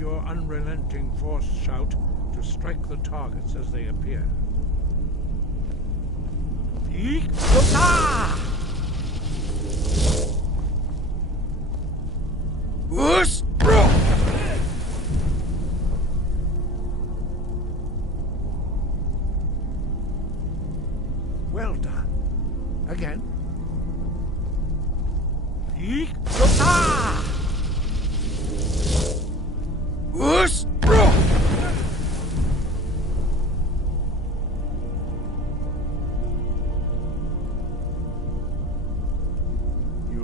your unrelenting force shout to strike the targets as they appear. Well done. Again. You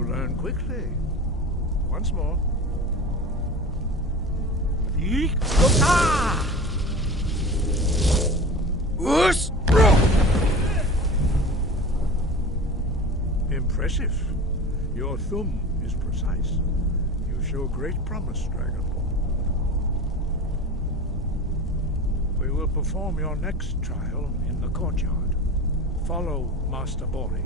learn quickly. Once more. Impressive. Your thumb is precise. You show great promise, Dragonborn. We will perform your next trial in the courtyard. Follow Master Bori.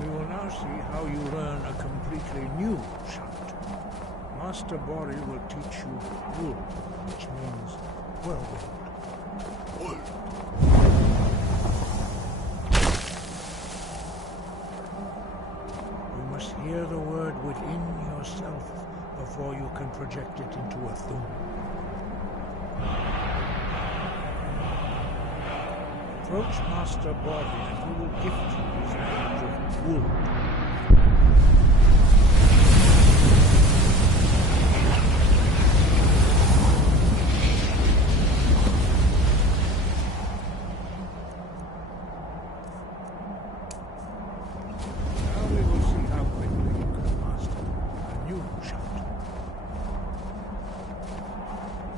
We will now see how you learn a completely new shout. Master Bori will teach you Wool, which means whirlwind. Wool. You must hear the word within yourself before you can project it into a thum. Approach Master Bori and he will gift you his knowledge of wool. Now we will see how quickly you can master a new shout.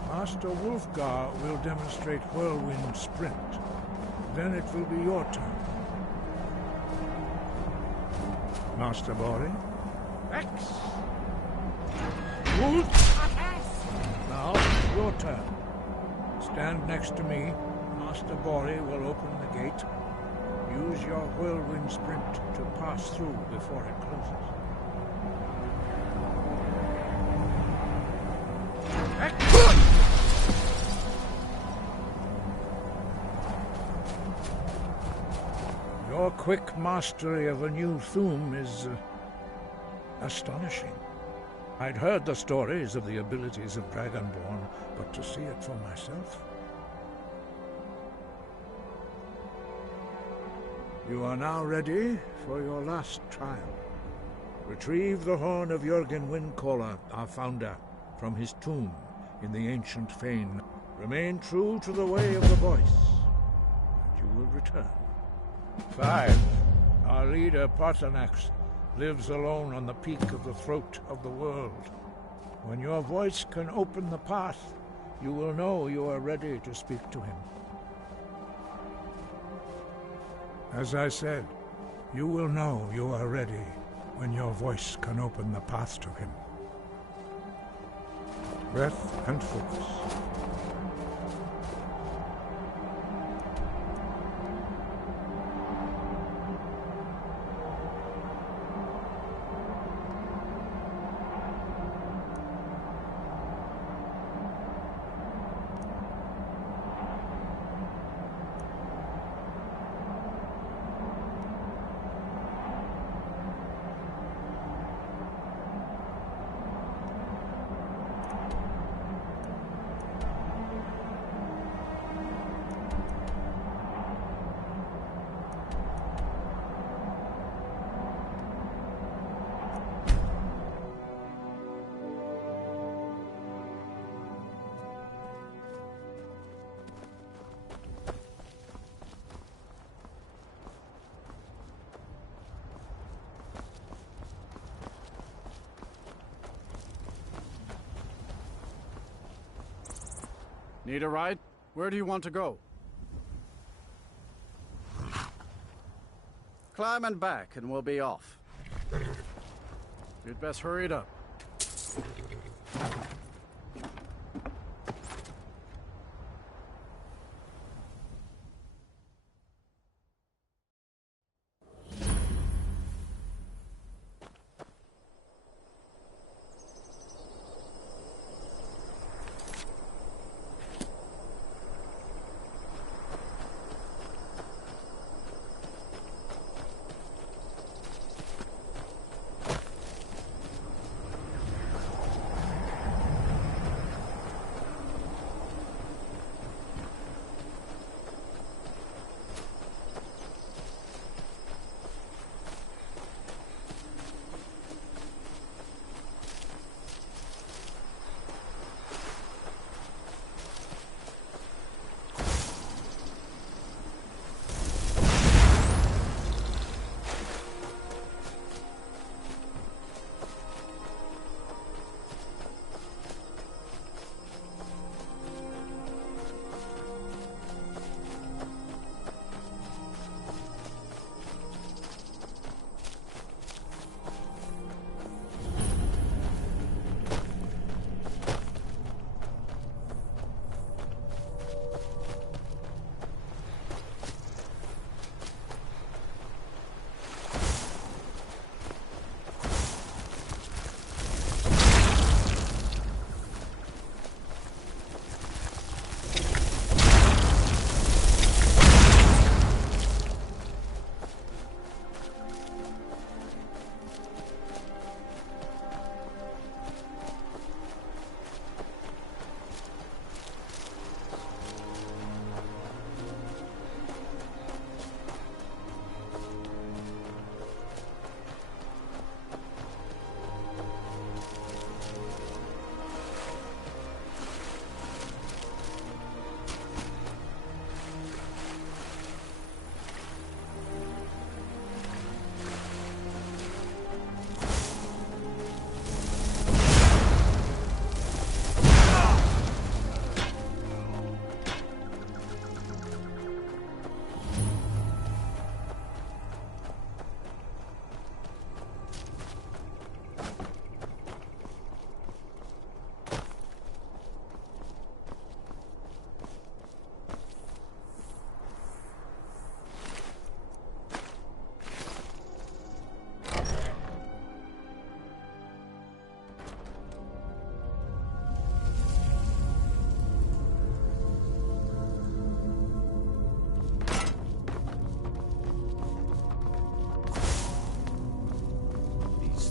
Master Wulfgar will demonstrate Whirlwind Sprint. Then it will be your turn. Master Bori. X. Now, your turn. Stand next to me. Master Bori will open the gate. Use your whirlwind sprint to pass through before it closes. Your quick mastery of a new thum is astonishing. I'd heard the stories of the abilities of Dragonborn, but to see it for myself... You are now ready for your last trial. Retrieve the horn of Jürgen Windcaller, our founder, from his tomb in the ancient fane. Remain true to the way of the voice, and you will return. 5. Our leader, Paarthurnax, lives alone on the peak of the throat of the world. When your voice can open the path, you will know you are ready to speak to him. As I said, you will know you are ready when your voice can open the path to him. Breath and focus. Need a ride? Where do you want to go? Climb and back, and we'll be off. You'd best hurry it up.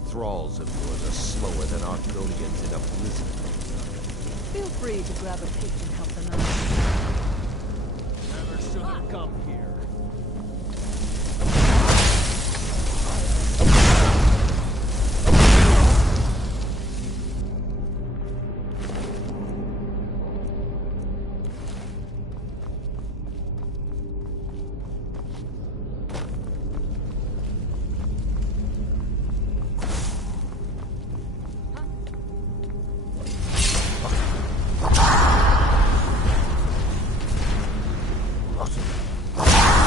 Thralls of yours are slower than Archdonians in a blizzard. Feel free to grab a pick and help them out. Never should have come here. Awesome.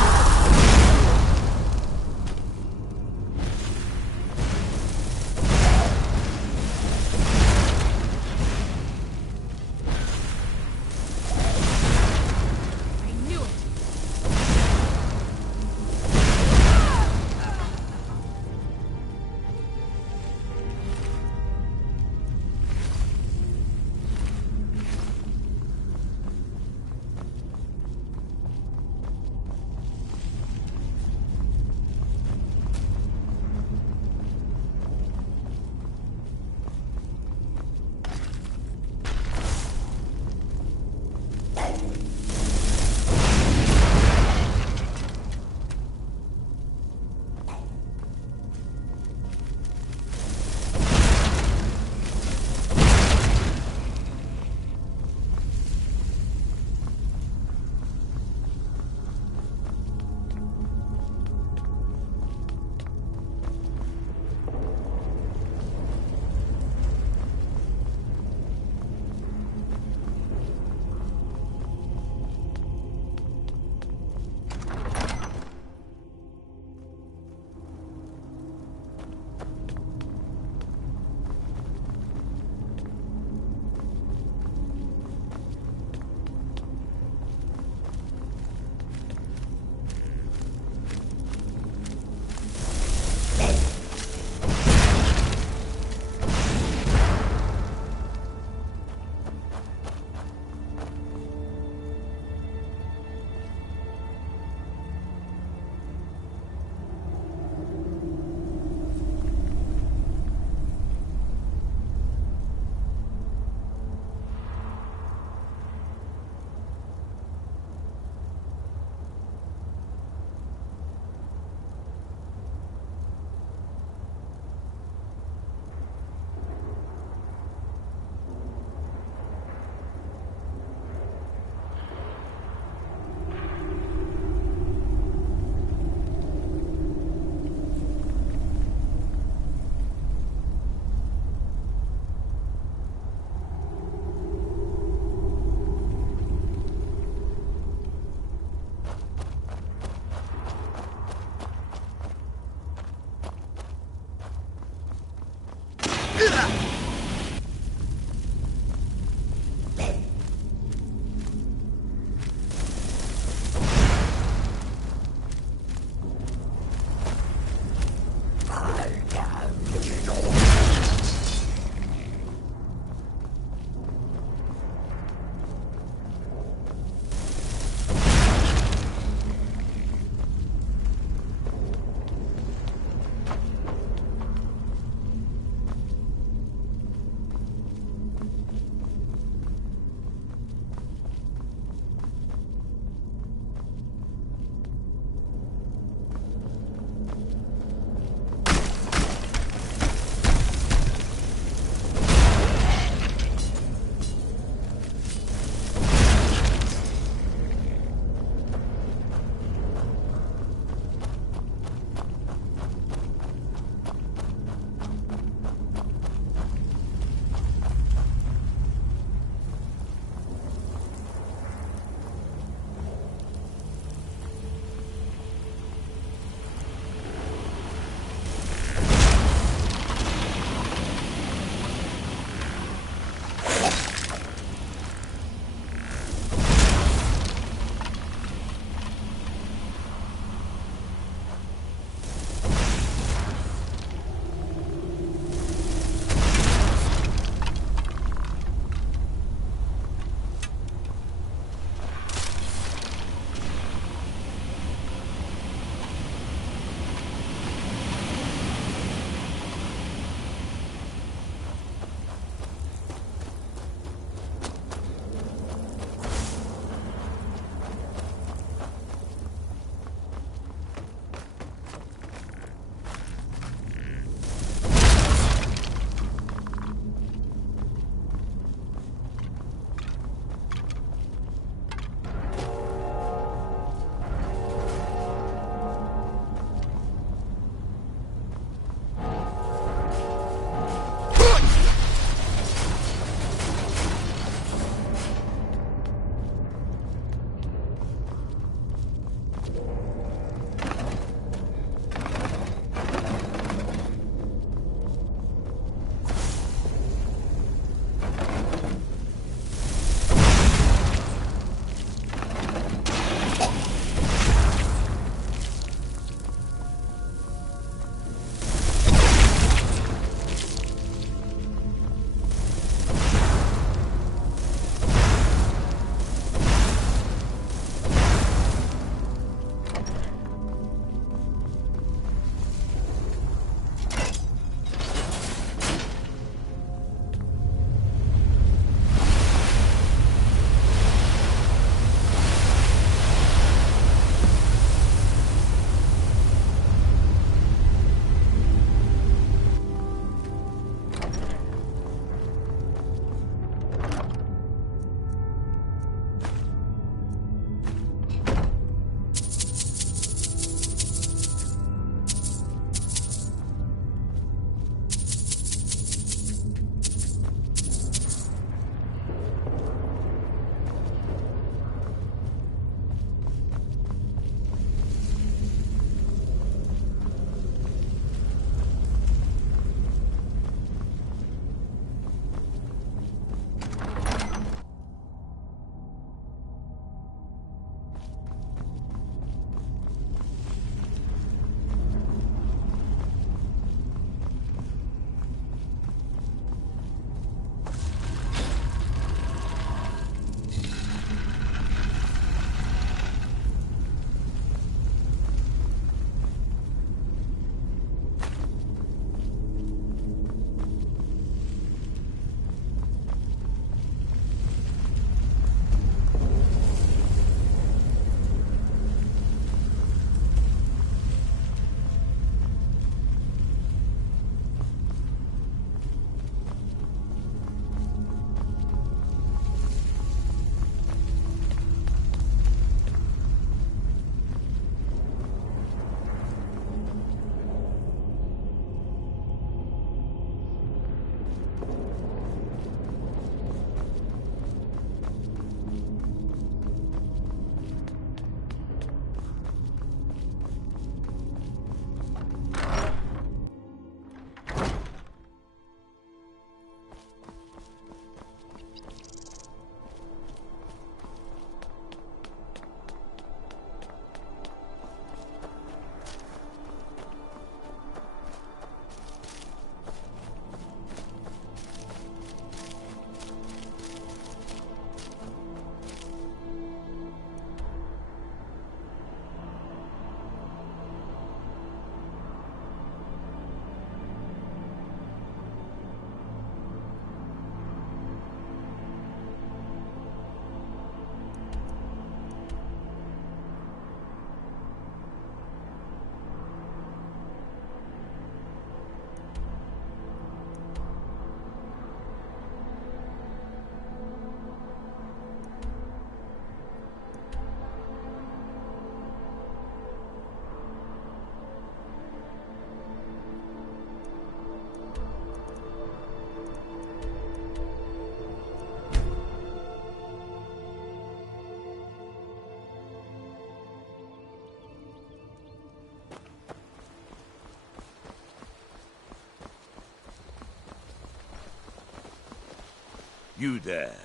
You there.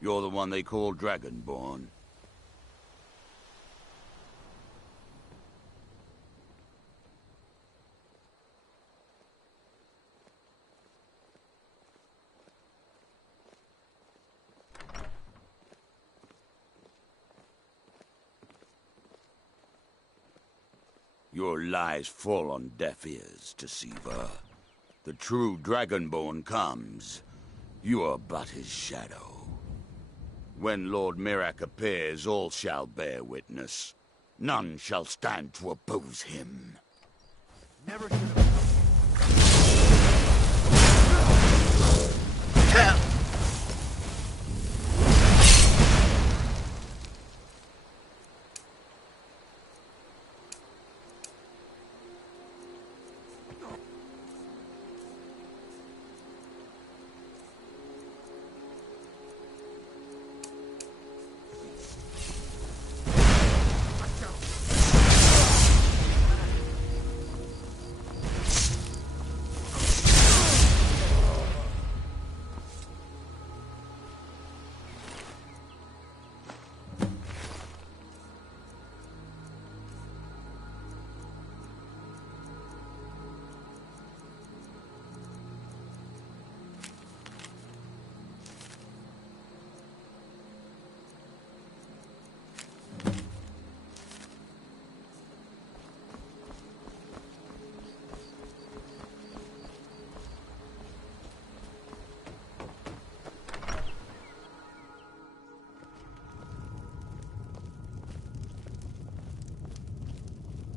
You're the one they call Dragonborn. Your lies fall on deaf ears, deceiver. The true Dragonborn comes. You are but his shadow. When Lord Mirak appears, all shall bear witness. None shall stand to oppose him. Never should have...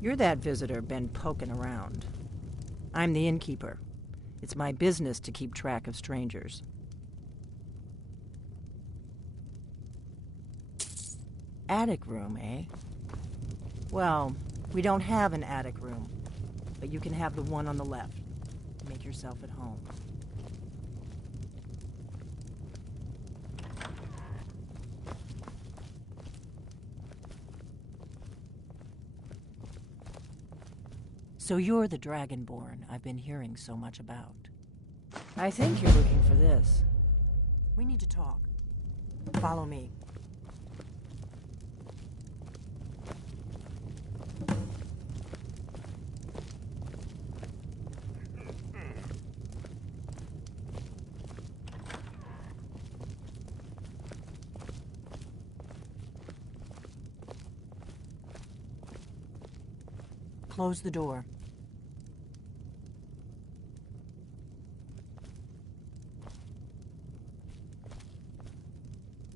You're that visitor been poking around. I'm the innkeeper. It's my business to keep track of strangers. Attic room, eh? Well, we don't have an attic room, but you can have the one on the left. Make yourself at home. So you're the Dragonborn I've been hearing so much about. I think you're looking for this. We need to talk. Follow me. Close the door.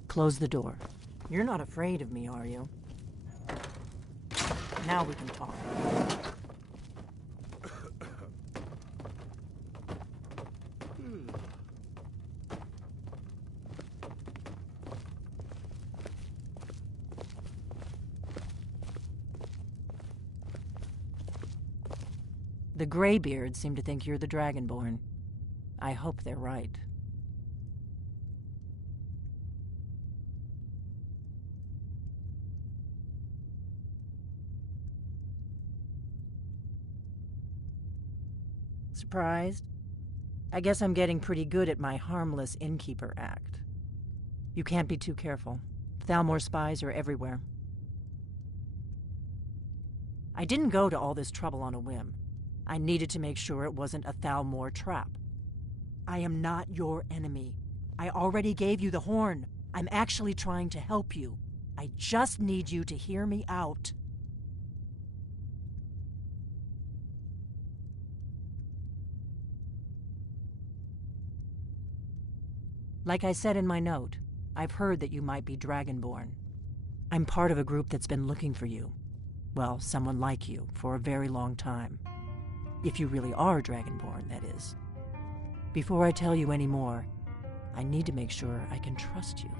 Close the door. You're not afraid of me, are you? Now we can talk. The Greybeards seem to think you're the Dragonborn. I hope they're right. Surprised? I guess I'm getting pretty good at my harmless innkeeper act. You can't be too careful. Thalmor spies are everywhere. I didn't go to all this trouble on a whim. I needed to make sure it wasn't a Thalmor trap. I am not your enemy. I already gave you the horn. I'm actually trying to help you. I just need you to hear me out. Like I said in my note, I've heard that you might be Dragonborn. I'm part of a group that's been looking for you. Well, someone like you, for a very long time. If you really are Dragonborn, that is. Before I tell you any more, I need to make sure I can trust you.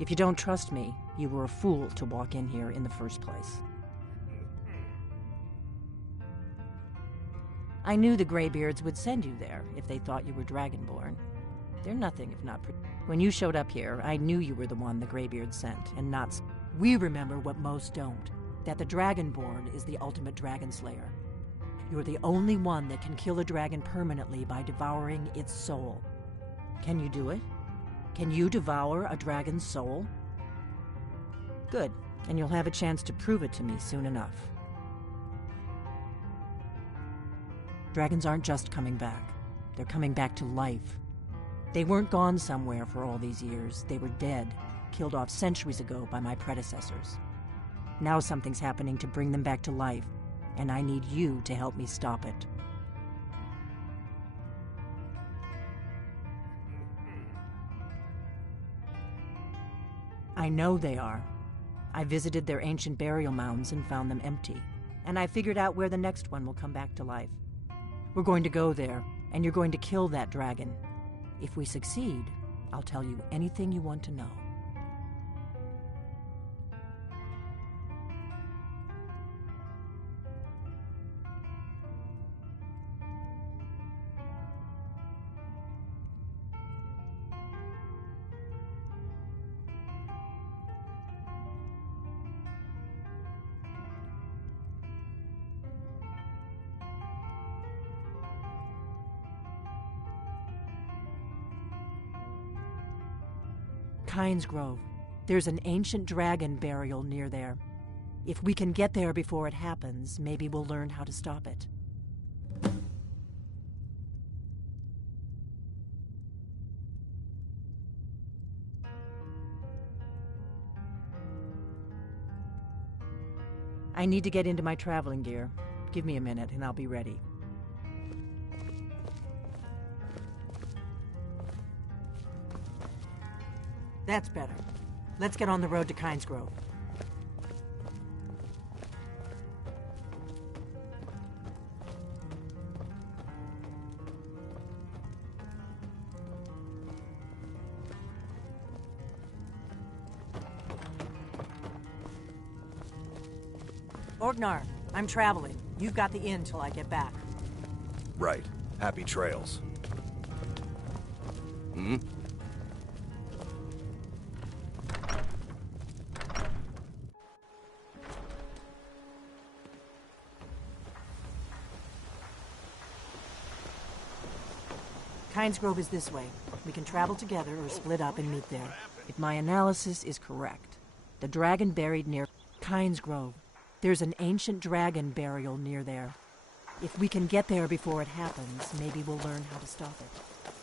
If you don't trust me, you were a fool to walk in here in the first place. I knew the Greybeards would send you there if they thought you were Dragonborn. They're nothing if not When you showed up here, I knew you were the one the Greybeards sent, and not... We remember what most don't, that the Dragonborn is the ultimate dragon slayer. You're the only one that can kill a dragon permanently by devouring its soul. Can you do it? Can you devour a dragon's soul? Good, and you'll have a chance to prove it to me soon enough. Dragons aren't just coming back. They're coming back to life. They weren't gone somewhere for all these years. They were dead, killed off centuries ago by my predecessors. Now something's happening to bring them back to life, and I need you to help me stop it. I know they are. I visited their ancient burial mounds and found them empty, and I figured out where the next one will come back to life. We're going to go there, and you're going to kill that dragon. If we succeed, I'll tell you anything you want to know. Kynes Grove. There's an ancient dragon burial near there. If we can get there before it happens, maybe we'll learn how to stop it. I need to get into my traveling gear. Give me a minute and I'll be ready. That's better. Let's get on the road to Kynes Grove. Orgnar, I'm traveling. You've got the inn till I get back. Right. Happy trails. Hmm? Kynes Grove is this way. We can travel together or split up and meet there. If my analysis is correct, the dragon buried near Kynes Grove. There's an ancient dragon burial near there. If we can get there before it happens, maybe we'll learn how to stop it.